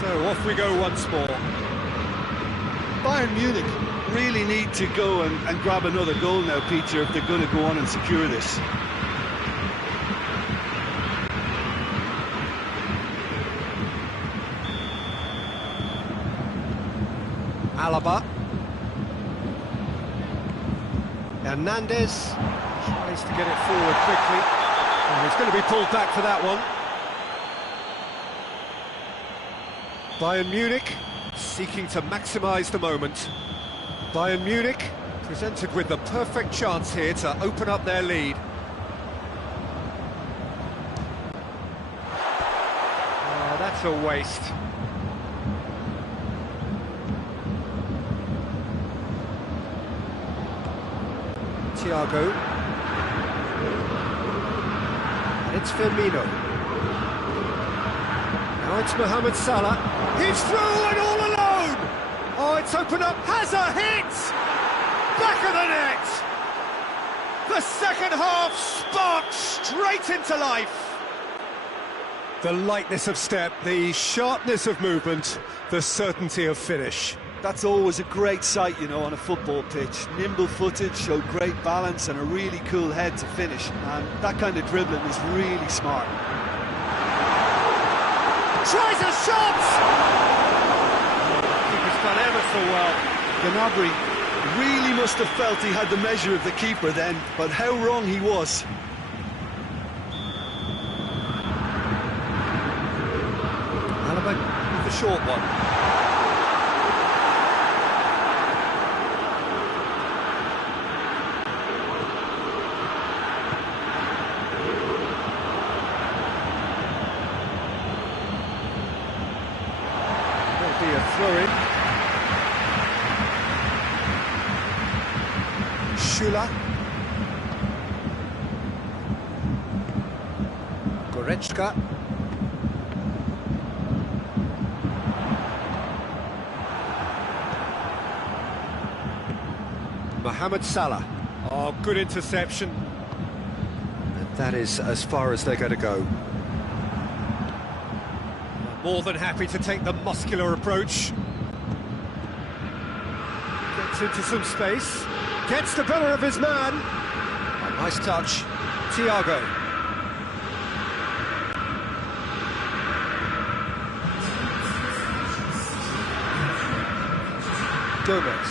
So off we go once more. Bayern Munich really need to go and grab another goal now, Peter, if they're going to go on and secure this. Alaba. Hernandez tries to get it forward quickly. And he's going to be pulled back for that one. Bayern Munich seeking to maximise the moment. Bayern Munich presented with the perfect chance here to open up their lead. Oh, that's a waste. Thiago. And it's Firmino. Now it's Mohamed Salah. He's through and all alone! Oh, it's opened up. Has a hit! Back of the net! The second half sparks straight into life. The lightness of step, the sharpness of movement, the certainty of finish. That's always a great sight, you know, on a football pitch. Nimble-footed, showed great balance and a really cool head to finish. And that kind of dribbling is really smart. Tries a shot! Keeper's done ever so well. Gnabry really must have felt he had the measure of the keeper then, but how wrong he was. Alaba with the short one. Be a throw-in. Schüller. Goretzka. Mohamed Salah. Oh, good interception. And that is as far as they're going to go. More than happy to take the muscular approach. Gets into some space. Gets the better of his man. Oh, nice touch. Thiago. Gomez.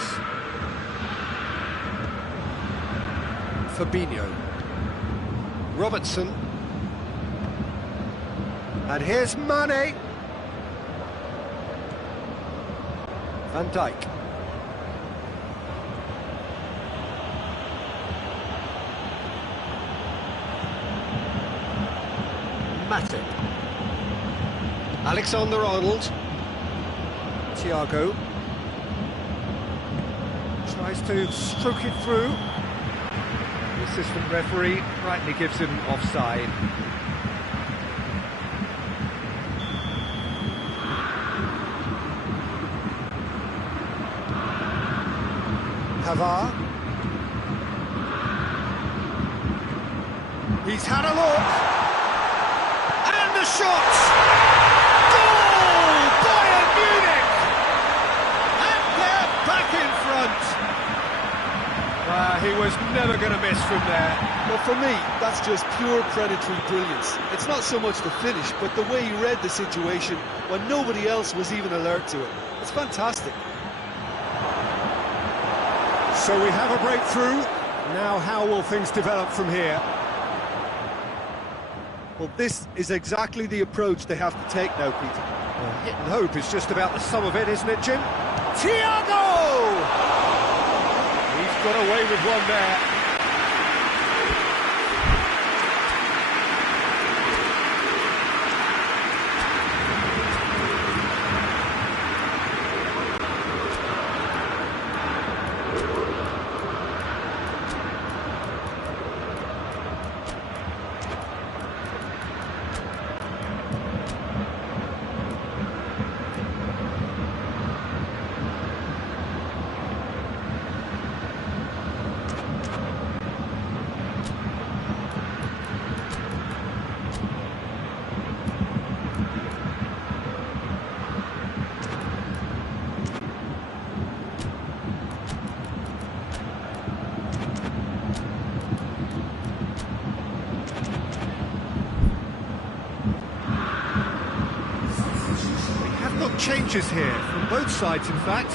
Fabinho. Robertson. And here's Mane. Van Dijk. Matip. Alexander-Arnold. Thiago. Tries to stroke it through. The assistant referee rightly gives him offside. Pavard. He's had a look. And the shot! Goal! Bayern Munich! And they're back in front. He was never going to miss from there. Well, for me, that's just pure predatory brilliance. It's not so much the finish, but the way he read the situation when nobody else was even alert to it. It's fantastic. So we have a breakthrough. Now how will things develop from here? Well, this is exactly the approach they have to take now, Peter. Hit and hope is just about the sum of it, isn't it, Jim? Thiago! He's got away with one there. challenges here, from both sides in fact.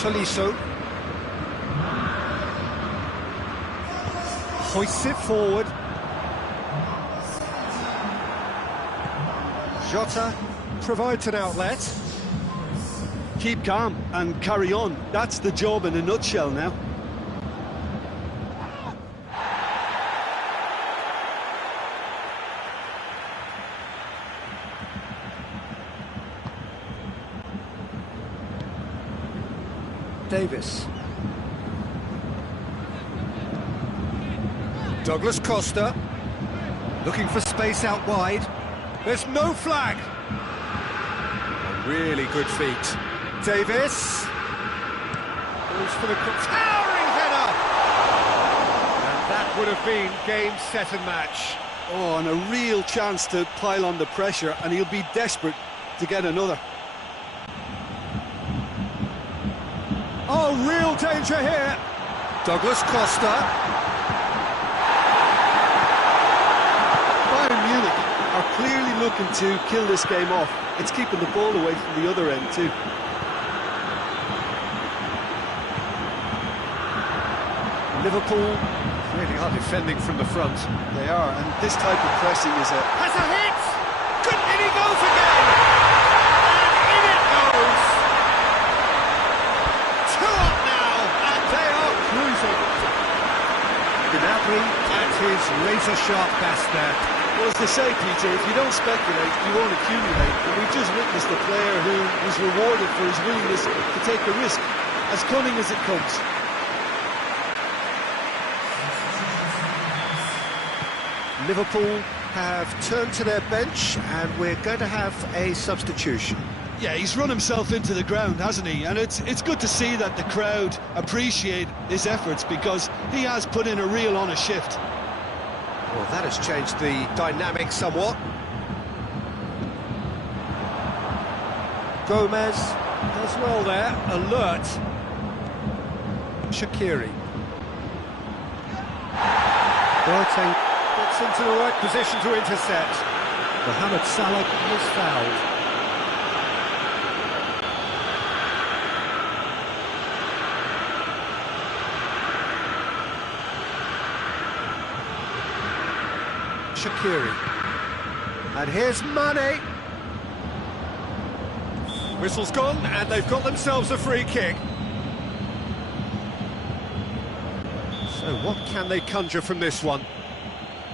Tolisso hoists it forward. Jota provides an outlet. Keep calm and carry on. That's the job in a nutshell now. Davis. Douglas Costa looking for space out wide. There's no flag. A really good feat. Davis goes for the towering header, and that would have been game, set and match. Oh, and a real chance to pile on the pressure, and he'll be desperate to get another. Oh, real danger here. Douglas Costa. Bayern Munich are clearly looking to kill this game off. It's keeping the ball away from the other end too. Liverpool really are defending from the front. They are, and this type of pressing is a... Has a hit! Good, in he goes again! And in it goes! 2 up now, and they are cruising. Gnabry at his razor-sharp best there. Well, as they say, Peter, if you don't speculate, you won't accumulate. And we've just witnessed a player who was rewarded for his willingness to take a risk, as cunning as it comes. Liverpool have turned to their bench, and we're going to have a substitution. Yeah, he's run himself into the ground, hasn't he? And it's good to see that the crowd appreciate his efforts, because he has put in a real honest shift. Well, that has changed the dynamic somewhat. Gomez does well there, alert. Shaqiri. Boateng gets into the right position to intercept. Mohamed Salah is fouled. Shaqiri. And here's Mane. Whistle's gone, and they've got themselves a free kick. So what can they conjure from this one?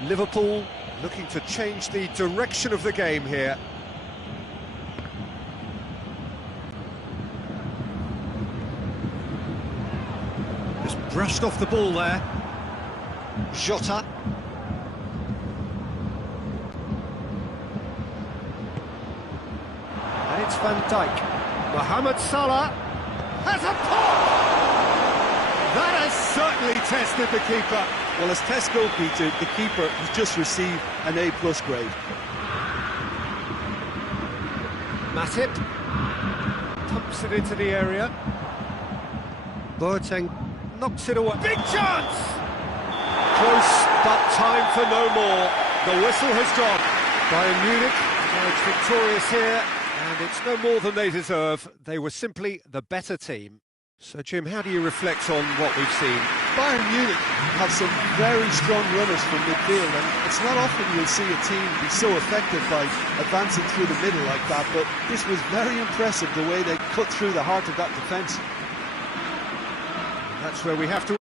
Liverpool looking to change the direction of the game here. Just brushed off the ball there. Jota. And it's Van Dijk. Mohamed Salah has a pop! That has certainly tested the keeper. Well, as tests go, Peter, the keeper has just received an A+ grade. Matip pumps it into the area. Boateng knocks it away. Big chance! Close, but time for no more. The whistle has gone. Bayern Munich emerged victorious here, and it's no more than they deserve. They were simply the better team. So, Jim, how do you reflect on what we've seen? Bayern Munich have some very strong runners from midfield, and it's not often you'll see a team be so effective by advancing through the middle like that, but this was very impressive, the way they cut through the heart of that defence. That's where we have to